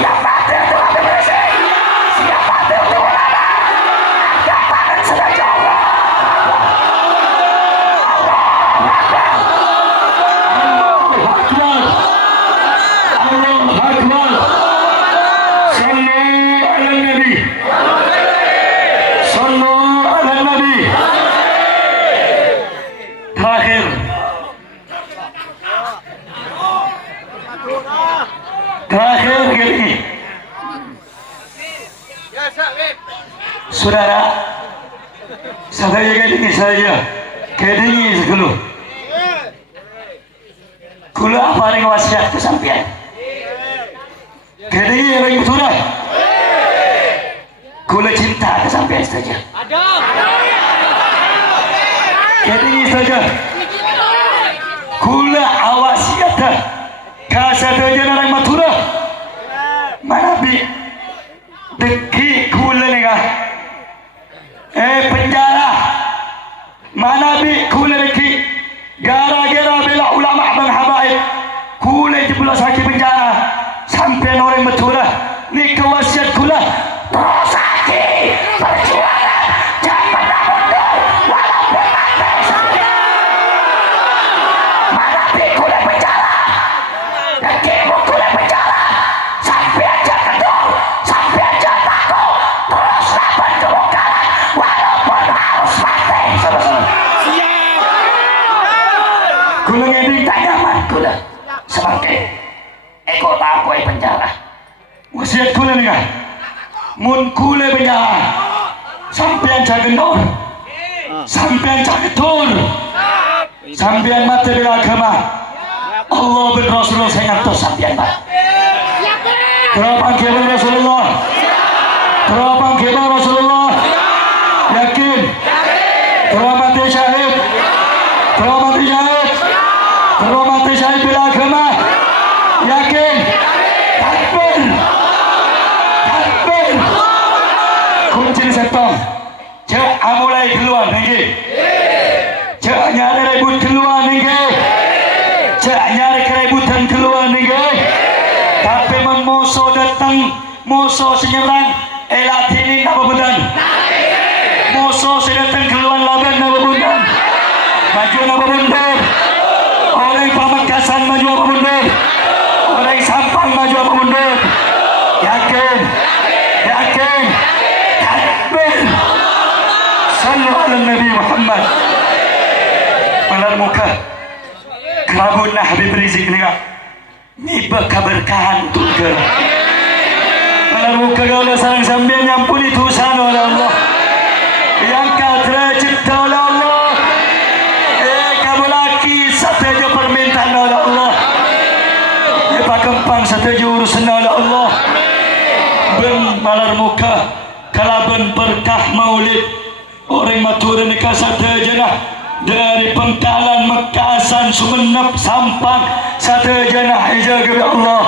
Siap mati untuk Habib Rizik. Siap mati untuk ulama. Dapat sudah jauh. Terakhir kali saudara saya kali saya kedini sekali kula apa yang wasiat ke sampean kedini orang sudah kula cinta ke sampean saja kedini saja kula awasiat kasih orang Madura mana bi deki kula lega penjara mana bi kula deki gara-gara bela ulama bang habaib kula jeblos haki penjara sampai orang Madura ni kewasiat kula terus haki perjuangan jangan mundur walaupun mati mana bi kula penjara deki kula penjara sampai aja kendor sampai aja takut teruslah perjuangan walaupun harus mati kula ngeding tak nyaman kula semakin ekor apa penjara wasiat kula nih kan mun kule benyahan sampean jaga nur sampean jaga tur sampean mati bela agama Allah bin Rasulullah saya ngantos sampean Pak terapang kepada Rasulullah terapang kepada Rasulullah yakin terapati syahid terapati syahid terapati syahid bela agama yakin takbir takbir kunci setong cek amulai keluar nengge cek nyari ribut keluar nengge cek nyari keributan keluar nengge tapi musuh datang musuh senyerang elatini apa bedan musuh sedatang keluar laban apa bedan maju apa bedan orang Pamekasan maju apa bedan orang Sampang maju apa mundur yakin yakin takbir sallu ala Nabi Muhammad malar muka kerabunlah Habib Rizik ni keberkahan untuk kita malar muka Allah sarang sambil nyampuni tusan oleh Allah yang kata cipta oleh Allah kabulaki sateja permintaan oleh Allah Pak Kempang setuju urusan oleh Allah ben malar muka kalaban berkah maulid orang matur nikah sateja dari Pengkalan Mekasan Sumenep Sampang sateja dijaga oleh Allah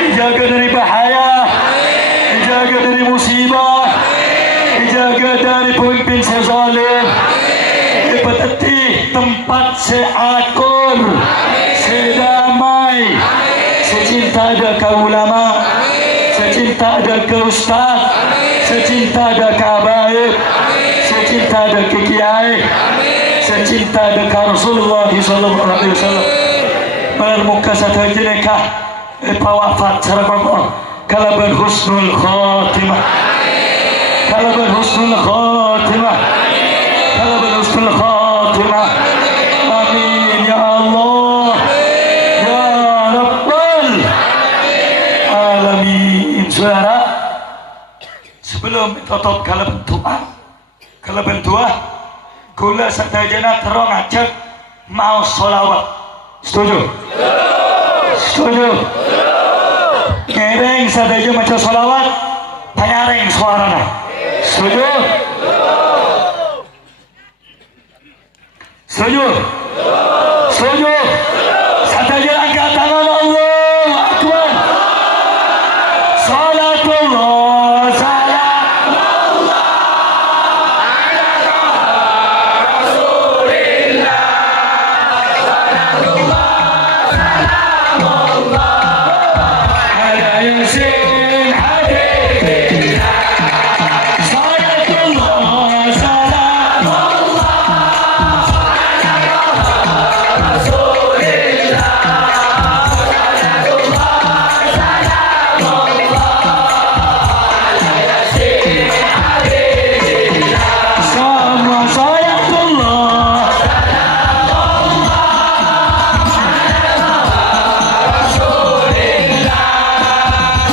dijaga dari bahaya dijaga dari musibah dijaga dari pemimpin sezalim dipeteti tempat seakur sedamai secinta ada ke ulama secinta ada ke ustaz secinta ada ke habaib secinta ada ke kiai secinta ada ke Rasulullah sallallahu alaihi wasallam malar muka satu jenekah wafat sarabang kalaban husnul khatimah kalaban husnul khatimah kalaban husnul khatimah amin ya Allah ya Rabbal alamin. Saudara, sebelum tutup kalau bentua kula satajana terong ajak mau sholawat setuju setuju ngereng sadaja macam sholawat tanyareng suarana setuju setuju setuju